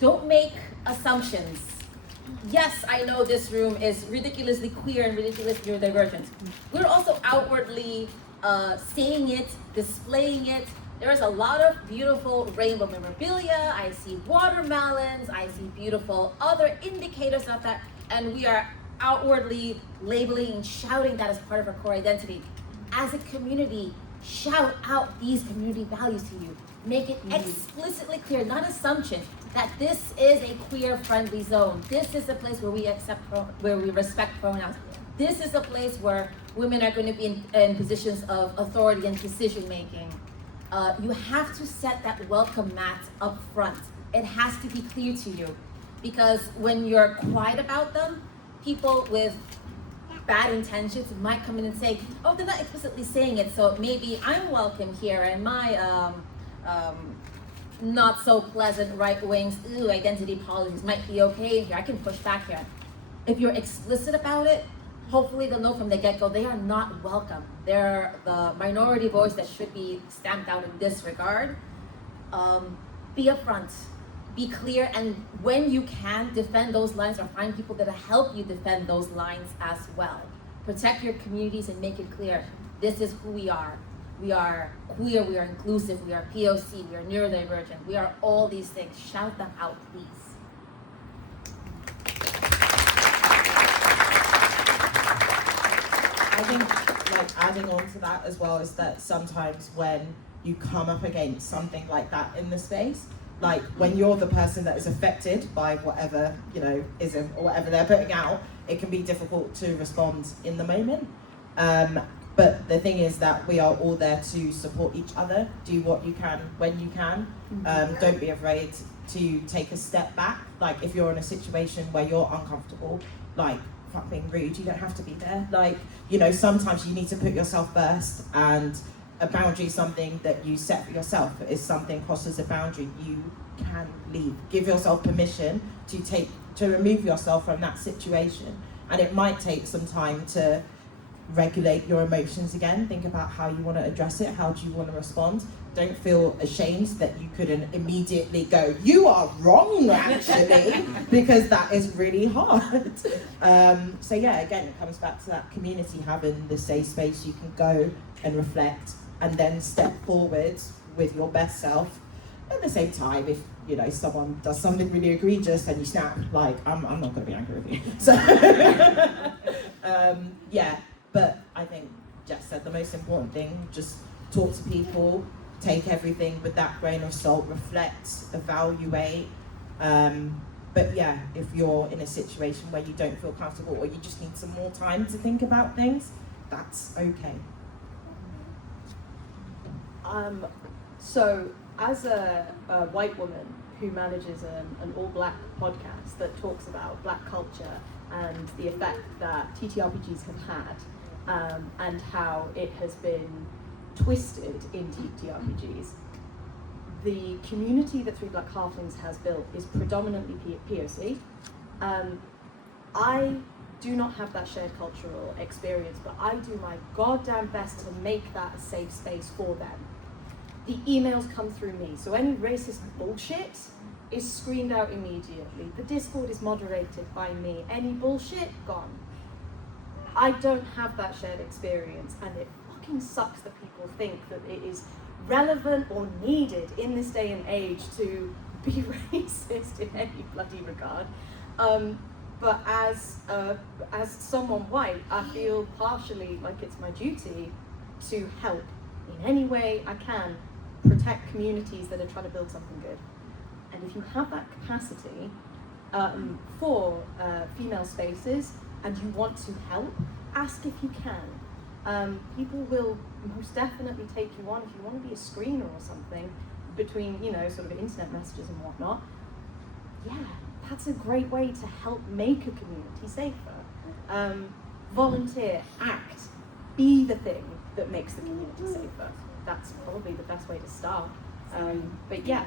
don't make assumptions. Yes, I know this room is ridiculously queer and ridiculously neurodivergent. We're also outwardly saying it, displaying it. There is a lot of beautiful rainbow memorabilia. I see watermelons. I see beautiful other indicators of that. And we are outwardly labeling and shouting that as part of our core identity. As a community, shout out these community values to you. Make it explicitly clear, not assumption, that this is a queer-friendly zone. This is a place where we where we respect pronouns. This is a place where women are going to be in positions of authority and decision-making. You have to set that welcome mat up front. It has to be clear to you, because when you're quiet about them, people with bad intentions might come in and say, oh, they're not explicitly saying it, so maybe I'm welcome here, and my not so pleasant right wings, identity politics might be okay here. I can push back here. If you're explicit about it, hopefully they'll know from the get-go they are not welcome. They're the minority voice that should be stamped out in this regard. Be upfront, be clear, and when you can, defend those lines or find people that help you defend those lines as well. Protect your communities and make it clear, this is who we are. We are queer, we are inclusive, we are POC, we are neurodivergent, we are all these things. Shout them out, please. I think, like, adding on to that as well is that sometimes when you come up against something like that in the space, like when you're the person that is affected by whatever, ism or whatever they're putting out, it can be difficult to respond in the moment. But the thing is that we are all there to support each other. Do what you can when you can. Don't be afraid to take a step back. Like if you're in a situation where you're uncomfortable, like fuck being rude, you don't have to be there. Like, sometimes you need to put yourself first, and a boundary is something that you set for yourself. If something crosses a boundary, you can leave. Give yourself permission to remove yourself from that situation. And it might take some time to regulate your emotions again. Think about how you want to address it. How do you want to respond? Don't feel ashamed that you couldn't immediately go, you are wrong, actually, because that is really hard. So yeah, again, it comes back to that community, having the safe space you can go and reflect and then step forward with your best self. At the same time, if someone does something really egregious and you snap, like, I'm not going to be angry with you. So yeah, but I think Jess said the most important thing, just talk to people, take everything with that grain of salt, reflect, evaluate. But yeah, if you're in a situation where you don't feel comfortable or you just need some more time to think about things, that's okay. So as a white woman who manages an all-black podcast that talks about black culture and the effect that TTRPGs have had, and how it has been twisted in TTRPGs, the community that Three Black Halflings has built is predominantly POC. I do not have that shared cultural experience, but I do my goddamn best to make that a safe space for them. The emails come through me, so any racist bullshit is screened out immediately. The Discord is moderated by me. Any bullshit, gone. I don't have that shared experience, and it fucking sucks that people think that it is relevant or needed in this day and age to be racist in any bloody regard. But as someone white, I feel partially like it's my duty to help in any way I can protect communities that are trying to build something good. And if you have that capacity for female spaces and you want to help, ask if you can. People will most definitely take you on if you want to be a screener or something between, sort of internet messages and whatnot. Yeah, that's a great way to help make a community safer. Volunteer, act, be the thing that makes the community safer. That's probably the best way to start. But yeah,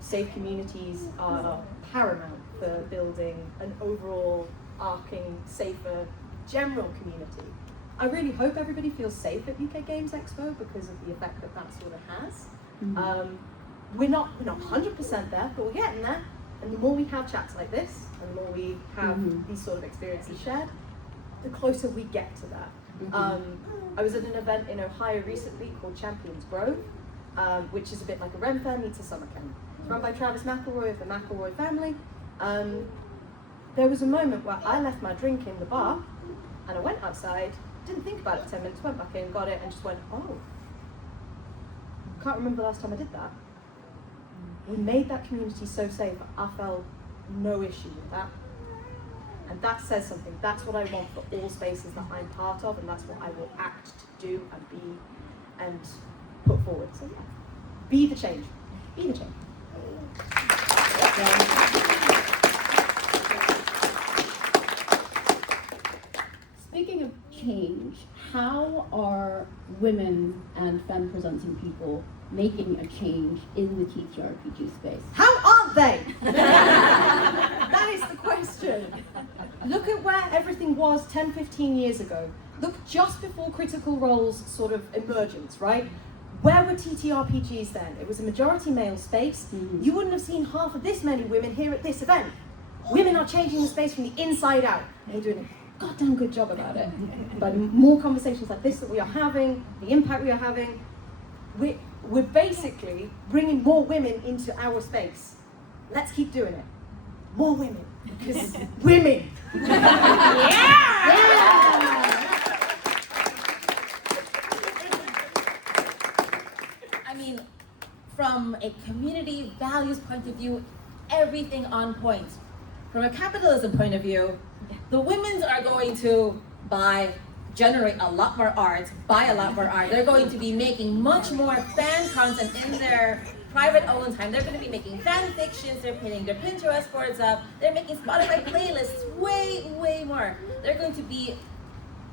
safe communities are paramount for building an overall arcing, safer, general community. I really hope everybody feels safe at UK Games Expo because of the effect that sort of has. Mm-hmm. We're not 100% there, but we're getting there. And the more we have chats like this, and the more we have these sort of experiences shared, the closer we get to that. I was at an event in Ohio recently called Champions Grove, which is a bit like a Ren Fair meets a summer camp. It's run by Travis McElroy of the McElroy family. There was a moment where I left my drink in the bar, and I went outside, didn't think about it for 10 minutes, went back in, got it, and just went, oh, can't remember the last time I did that. We made that community so safe. I felt no issue with that. And that says something. That's what I want for all spaces that I'm part of, and that's what I will act to do and be and put forward. So yeah, be the change. Be the change. Speaking of change, how are women and femme-presenting people making a change in the TTRPG space? How aren't they? That is the question. Look at where everything was 10, 15 years ago. Look just before Critical Role's sort of emergence, right? Where were TTRPGs then? It was a majority male space. You wouldn't have seen half of this many women here at this event. Women are changing the space from the inside out, and we're doing a goddamn good job about it. By more conversations like this that we are having, the impact we are having, we're basically bringing more women into our space. Let's keep doing it. More women, because women. I mean, from a community values point of view, everything on point. From a capitalism point of view, the women's are going to generate a lot more art, buy a lot more art. They're going to be making much more fan content in their private own time. They're going to be making fan fictions, they're putting their Pinterest boards up, they're making Spotify playlists, way more. They're going to be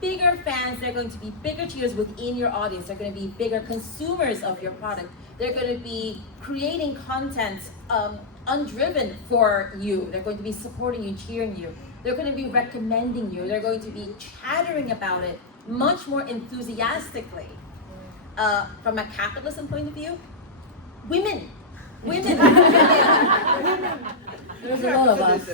bigger fans, they're going to be bigger cheers within your audience, they're going to be bigger consumers of your product. They're going to be creating content undriven for you. They're going to be supporting you, cheering you. They're going to be recommending you. They're going to be chattering about it much more enthusiastically. From a capitalism point of view, women. There's a lot of us.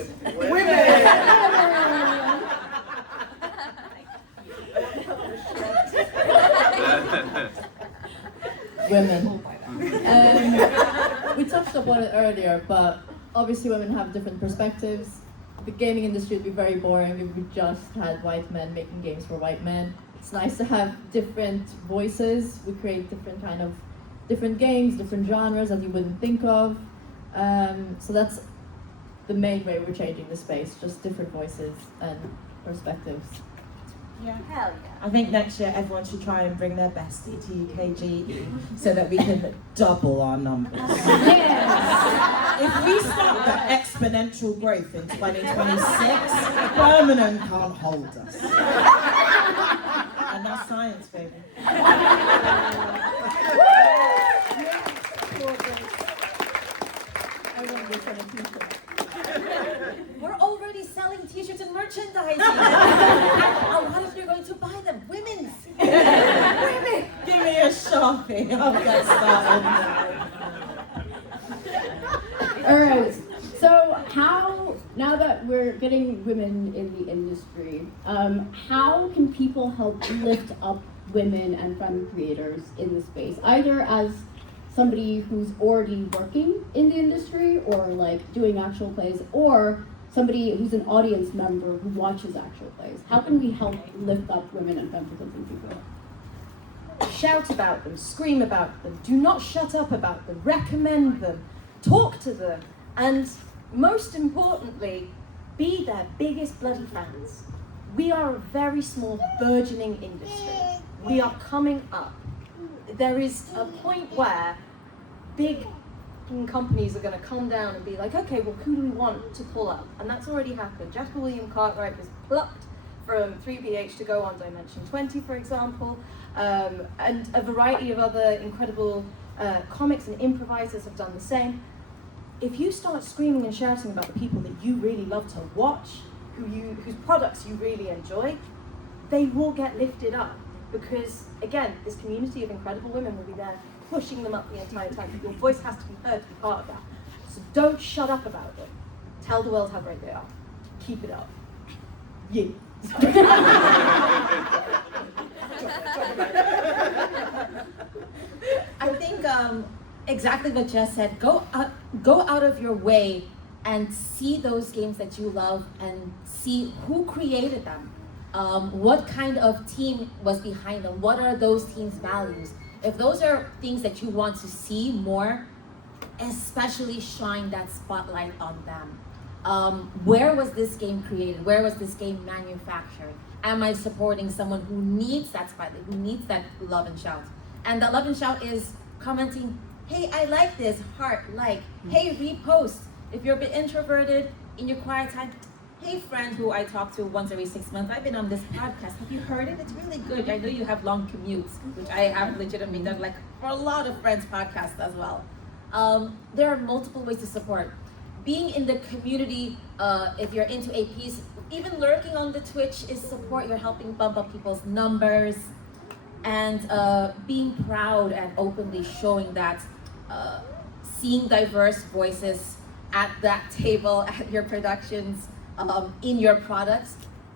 Women. We touched upon it earlier, but obviously women have different perspectives. The gaming industry would be very boring if we just had white men making games for white men. It's nice to have different voices. We create different games, different genres that you wouldn't think of. So that's the main way we're changing the space, just different voices and perspectives. Yeah. Hell yeah. I think next year everyone should try and bring their bestie to UKG so that we can double our numbers. If we start the exponential growth in 2026, Birmingham can't hold us. And that's science, baby. We're already selling t-shirts and merchandising. And a lot of you are going to buy them. Women's. Women! Give me a Sharpie. I'll get started. Alright, so now that we're getting women in the industry, how can people help lift up women and femme creators in the space? Either as somebody who's already working in the industry or like doing actual plays, or somebody who's an audience member who watches actual plays. How can we help lift up women and femme presenting people? Shout about them, scream about them, do not shut up about them, recommend them, talk to them, and most importantly, be their biggest bloody fans. We are a very small, burgeoning industry. We are coming up. There is a point where big companies are going to come down and be like, okay, well, who do we want to pull up? And that's already happened. Jasper William Cartwright was plucked from 3BH to go on Dimension 20, for example, and a variety of other incredible comics and improvisers have done the same. If you start screaming and shouting about the people that you really love to watch, whose products you really enjoy, they will get lifted up. Because, again, this community of incredible women will be there pushing them up the entire time. Your voice has to be heard to be part of that. So don't shut up about them. Tell the world how great they are. Keep it up. Yeah. I think exactly what Jess said. Go out of your way and see those games that you love and see who created them. What kind of team was behind them? What are those teams' values? If those are things that you want to see more, especially shine that spotlight on them. Where was this game created? Where was this game manufactured? Am I supporting someone who needs that spotlight, who needs that love and shout? And that love and shout is commenting, hey, I like this, heart, like, hey, repost. If you're a bit introverted in your quiet time, hey, friend who I talk to once every 6 months, I've been on this podcast. Have you heard it? It's really good. I know you have long commutes, which I have legitimately done, like, for a lot of friends' podcasts as well. There are multiple ways to support. Being in the community, if you're into APs, even lurking on the Twitch is support. You're helping bump up people's numbers. And being proud and openly showing that, seeing diverse voices at that table, at your productions, in your products,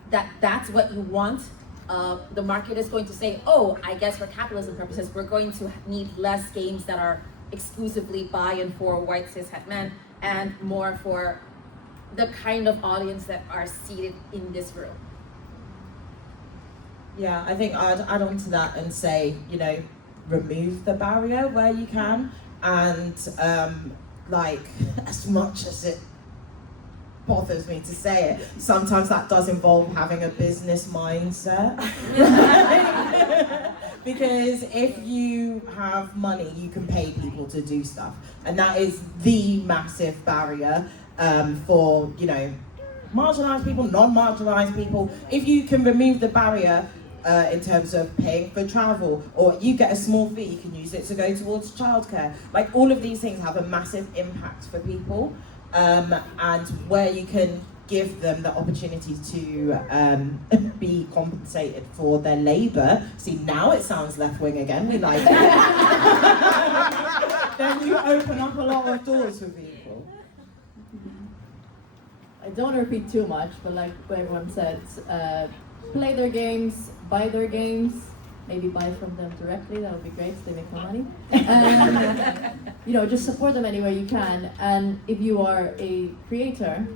that's what you want. The market is going to say, oh, I guess for capitalism purposes, we're going to need less games that are exclusively by and for white cishet men, and more for the kind of audience that are seated in this room. Yeah, I think I'd add on to that and say, you know, remove the barrier where you can, and like, as much as it bothers me to say it, sometimes that does involve having a business mindset. Because if you have money, you can pay people to do stuff, and that is the massive barrier for, you know, marginalised people, non-marginalised people. If you can remove the barrier in terms of paying for travel, or you get a small fee, you can use it to go towards childcare. Like, all of these things have a massive impact for people, and where you can give them the opportunity to be compensated for their labour. See, now it sounds left-wing again, we like it. Then you open up a lot of doors for people. I don't repeat too much, but like everyone said, play their games, buy their games, maybe buy from them directly, that would be great, so they make more money. You know, just support them anywhere you can. And if you are a creator,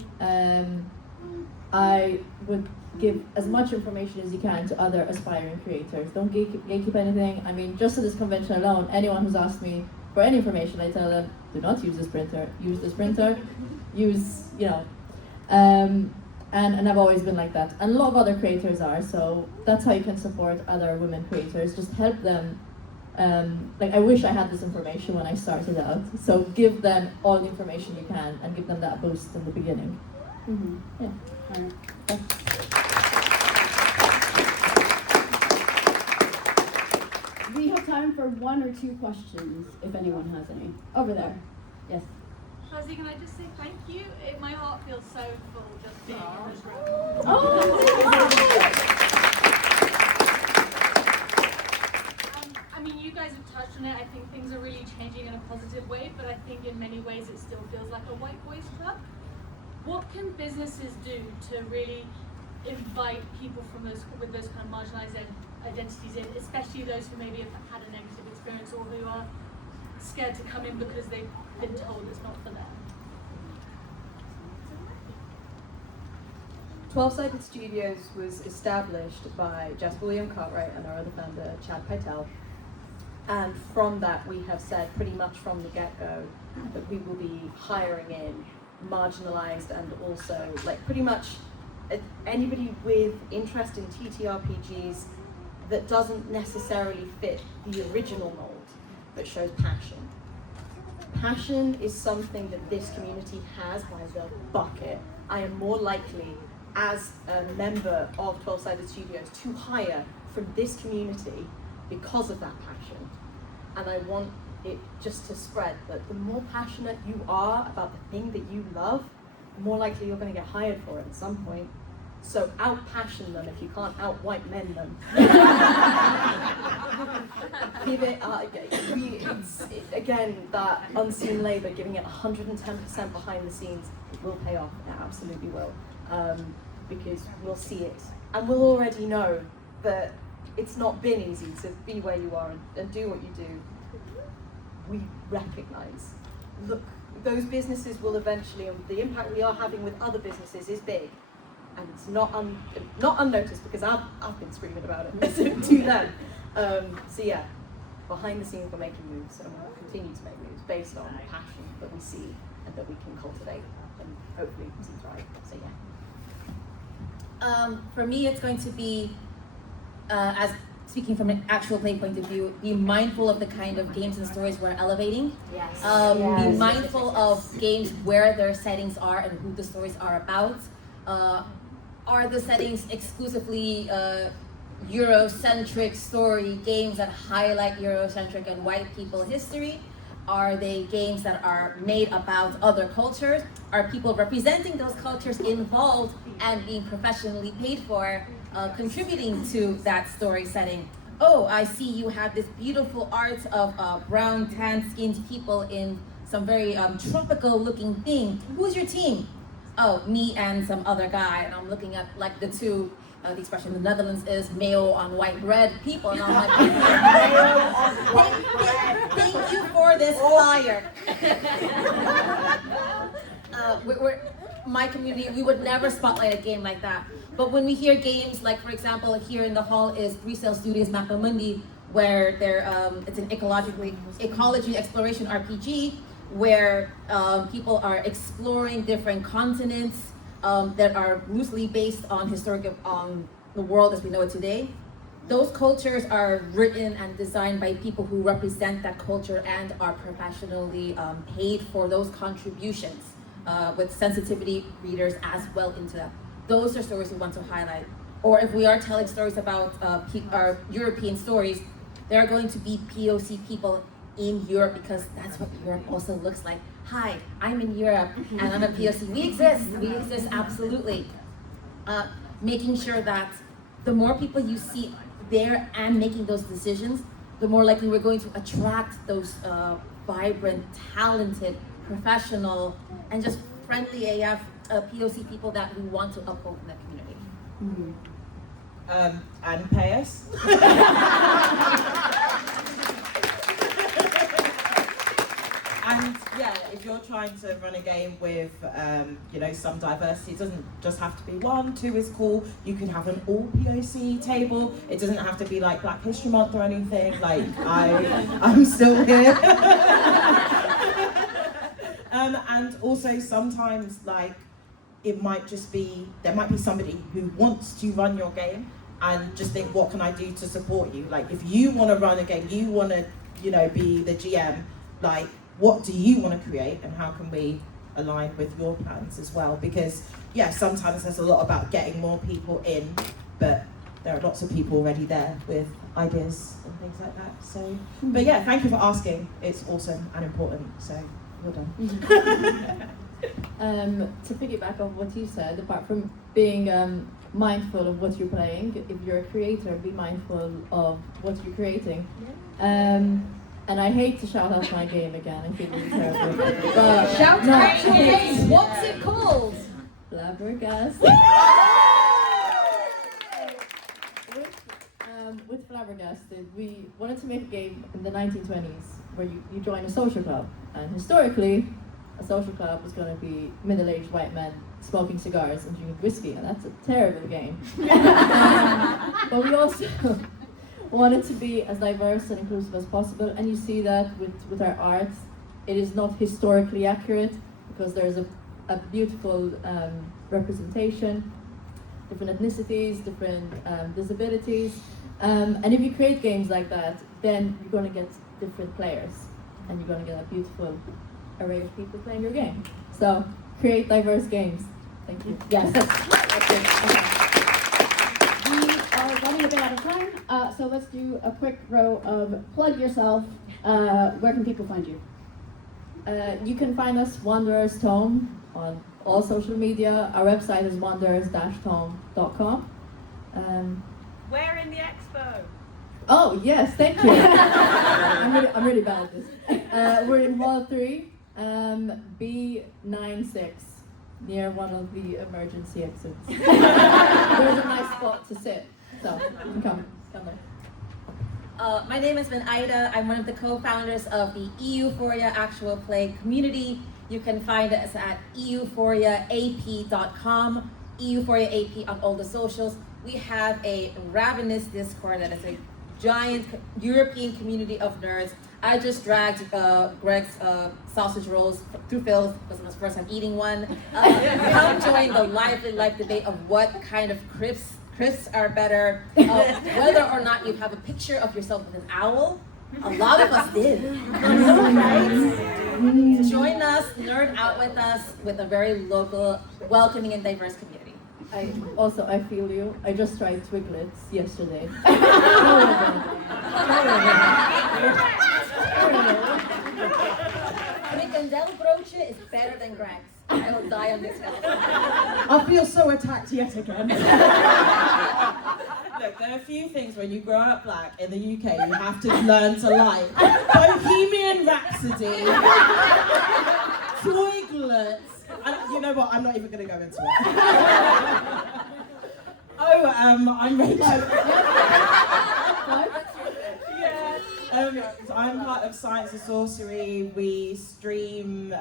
I would give as much information as you can to other aspiring creators. Don't gatekeep anything. I mean, just at this convention alone, anyone who's asked me for any information, I tell them, do not use this printer, use this printer, use, you know, and I've always been like that. And a lot of other creators are, so that's how you can support other women creators. Just help them. Like, I wish I had this information when I started out. So give them all the information you can and give them that boost in the beginning. Mm-hmm. Yeah. We have time for 1 or 2 questions, if anyone has any. Over there. Yes. Shazzy, can I just say thank you? My heart feels so full just being in this room. I mean, you guys have touched on it. I think things are really changing in a positive way, but I think in many ways it still feels like a white boys club. What can businesses do to really invite people from those with those kind of marginalized identities in, especially those who maybe have had a negative experience or who are scared to come in because they've been told it's not for them? 12-Sided Studios was established by Jess Cartwright and our other founder, Chad Pytel. And from that, we have said pretty much from the get-go that we will be hiring in marginalized and also, like, pretty much anybody with interest in TTRPGs that doesn't necessarily fit the original mold, but shows passion. Passion is something that this community has by the bucket. I am more likely, as a member of 12-Sided Studios, to hire from this community because of that passion. And I want it just to spread that the more passionate you are about the thing that you love, the more likely you're going to get hired for it at some point. So out-passion them if you can't out-white men them. Give it, again, that unseen labor, giving it 110% behind the scenes, it will pay off, it absolutely will. Because we'll see it. And we'll already know that it's not been easy to be where you are and do what you do. We recognize, look, those businesses will eventually, and the impact we are having with other businesses is big. And it's not unnoticed because I've been screaming about it to them. So yeah, behind the scenes we're making moves, and we'll continue to make moves based on the passion that we see and that we can cultivate, and hopefully see thrive. So yeah. For me, it's going to be, as speaking from an actual play point of view, be mindful of the kind of games and stories we're elevating. Yes. Be mindful of games where their settings are and who the stories are about. Are the settings exclusively Eurocentric story games that highlight Eurocentric and white people history? Are they games that are made about other cultures? Are people representing those cultures involved and being professionally paid for, contributing to that story setting? Oh, I see you have this beautiful art of brown, tan-skinned people in some very tropical looking thing. Who's your team? Oh, me and some other guy. And I'm looking at like the two, the expression in the Netherlands is mayo on white bread people. And I'm like, thank you for this flyer. My community, we would never spotlight a game like that. But when we hear games like, for example, here in the hall is Resale Studios Mappa Mundi, where it's an ecology exploration RPG, where people are exploring different continents that are loosely based on the world as we know it today. Those cultures are written and designed by people who represent that culture and are professionally paid for those contributions, with sensitivity readers as well into that. Those are stories we want to highlight. Or if we are telling stories about our European stories, there are going to be POC people in Europe, because that's what Europe also looks like. Hi, I'm in Europe and I'm a POC. We exist absolutely. Making sure that the more people you see there and making those decisions, the more likely we're going to attract those vibrant, talented, professional, and just friendly AF POC people that we want to uphold in the community. And pay us. And yeah, if you're trying to run a game with some diversity, it doesn't just have to be 1, 2 is cool. You could have an all POC table. It doesn't have to be like Black History Month or anything. Like I'm still here. And also sometimes like there might be somebody who wants to run your game and just think, what can I do to support you? Like if you want to run a game, you want to be the GM, like what do you want to create and how can we align with your plans as well? Because yeah, sometimes there's a lot about getting more people in, but there are lots of people already there with ideas and things like that. So, but yeah, thank you for asking. It's awesome and important. So, well done. To piggyback on what you said, apart from being mindful of what you're playing, if you're a creator, be mindful of what you're creating. And I hate to shout out my game again, I feel really terrible. But Shout out your game! What's it called? Flabbergasted. With Flabbergasted, we wanted to make a game in the 1920s where you join a social club. And historically, a social club was going to be middle-aged white men smoking cigars and drinking whiskey, and that's a terrible game. But we also wanted to be as diverse and inclusive as possible, and you see that with our art. It is not historically accurate because there's a beautiful representation, different ethnicities, different disabilities, and if you create games like that, then you're going to get different players, and you're going to get a beautiful array of people playing your game. So create diverse games. Thank you. Yes. That's it. Okay. We are running a bit out of time, so let's do a quick row of plug yourself. Where can people find you? You can find us Wanderers Tome on all social media. Our website is wanderers-tome.com. Where in the Expo? Oh yes, thank you. I'm really bad at this. We're in Hall 3, B96, near one of the emergency exits. There's a nice spot to sit, so you can come there. My name has been Aida. I'm one of the co-founders of the EUphoria actual play community. You can find us at EUphoriaAP.com, EUphoriaAP on all the socials. We have a ravenous Discord that is a giant European community of nerds. I just dragged Greg's sausage rolls through Phil's because it was first time eating one. Come join the lively live debate of what kind of crisps are better, whether or not you have a picture of yourself with an owl. A lot of us did. Right? Join us, nerd out with us with a very local, welcoming and diverse community. I feel you. I just tried Twiglets yesterday. Frikandel broodje is better than Greg's. I will die on this hill. I feel so attacked yet again. Look, there are a few things when you grow up black in the UK you have to learn to like. Bohemian Rhapsody, Twiglets, and you know what, I'm not even going to go into it. I'm Rachel. So I'm part of Science and Sorcery. We stream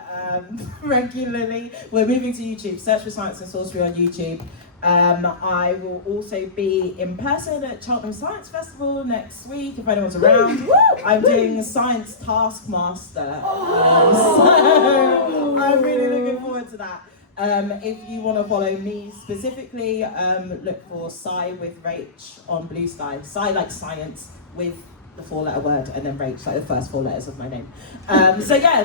regularly. We're moving to YouTube. Search for Science and Sorcery on YouTube. I will also be in person at Cheltenham Science Festival next week if anyone's around. I'm doing Science Taskmaster. So I'm really looking forward to that. If you want to follow me specifically, look for Sci with Rach on Blue Sky. Sci like science with the 4-letter word, and then Rach like the first 4 letters of my name. So yeah,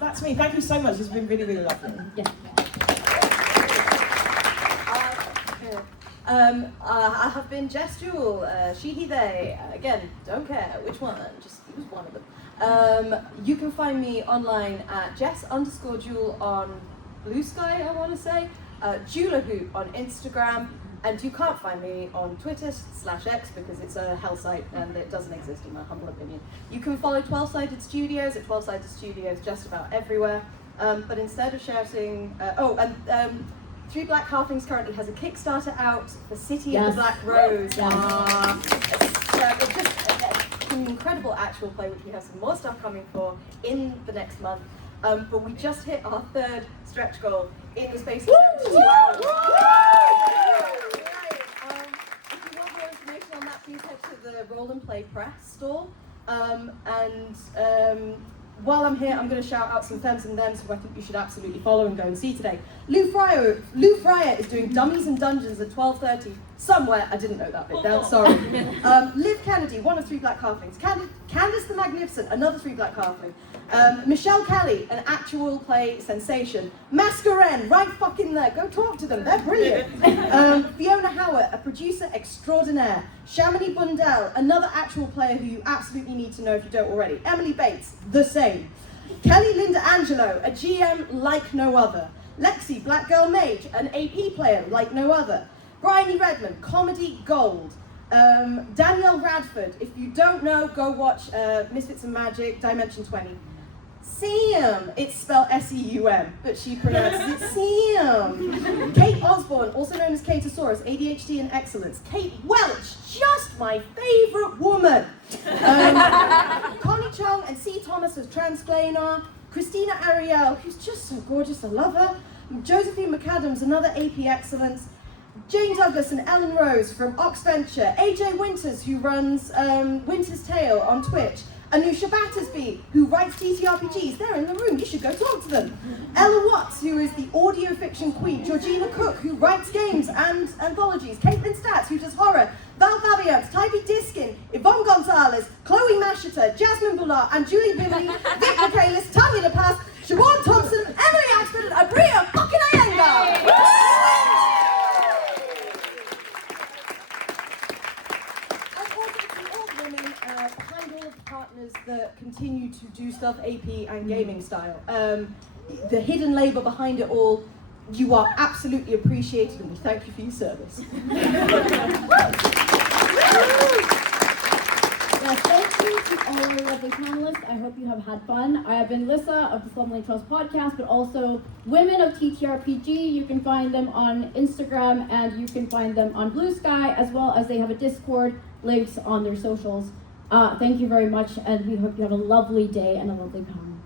that's me. Thank you so much. It's been really, really lovely. Yeah. I have been Jess, Jewell, she, he, they. Again, don't care which one, just use one of them. You can find me online at Jess_Jewell on Blue Sky, I want to say. Jewellerhoot on Instagram. And you can't find me on Twitter/X because it's a hell site and it doesn't exist in my humble opinion. You can follow 12-Sided Studios at 12-Sided Studios just about everywhere. But instead of shouting, Three Black Halflings currently has a Kickstarter out for City of the Black Rose. It's just an incredible actual play, which we have some more stuff coming for in the next month. But we just hit our 3rd stretch goal in the space of 72 hours. If you want more information on that, please head to the Roll and Play Press store. While I'm here, I'm going to shout out some femmes and thems who I think you should absolutely follow and go and see today. Lou Fryer is doing Dummies and Dungeons at 12:30 somewhere. I didn't know that bit down, sorry. Liv Kennedy, one of 3 Black Halflings. Candice the Magnificent, another 3 Black Halfling. Michelle Kelly, an actual play sensation. Masquerade, right fucking there. Go talk to them, they're brilliant. Fiona Howard, a producer extraordinaire. Shamini Bundell, another actual player who you absolutely need to know if you don't already. Emily Bates, the same. Kelly Linda Angelo, a GM like no other. Lexi, Black Girl Mage, an AP player like no other. Bryony Redmond, comedy gold. Danielle Radford, if you don't know, go watch Misfits and Magic, Dimension 20. Seum, it's spelled S-E-U-M, but she pronounces it Seum. Kate Osborne, also known as Katosaurus, ADHD and Excellence. Kate Welch, just my favourite woman. Connie Chung and C. Thomas as Transplanar. Christina Ariel, who's just so gorgeous, I love her. Josephine McAdams, another AP Excellence. Jane Douglas and Ellen Rose from Oxventure. AJ Winters, who runs Winter's Tale on Twitch. Anusha Battersby, who writes TTRPGs. They're in the room, you should go talk to them. Ella Watts, who is the audio fiction queen. Georgina Cook, who writes games and anthologies. Caitlin Stats, who does horror. Val Fabians, Tybee Diskin, Yvonne Gonzalez, Chloe Masheter, Jasmine Bullard, and Julie Bimley, Vic Michaelis, Tanya DePass, Siobhan Thompson, Emily Axford, and Abria fucking Iyengar. Behind all of the partners that continue to do stuff AP and gaming style. The hidden labour behind it all, you are absolutely appreciated and we thank you for your service. Yes, thank you to all our lovely panelists. I hope you have had fun. I have been Lyssa of the Slovenly Trulls podcast, but also Women of TTRPG. You can find them on Instagram and you can find them on Blue Sky, as well as they have a Discord, links on their socials. Thank you very much, and we hope you have a lovely day and a lovely panel.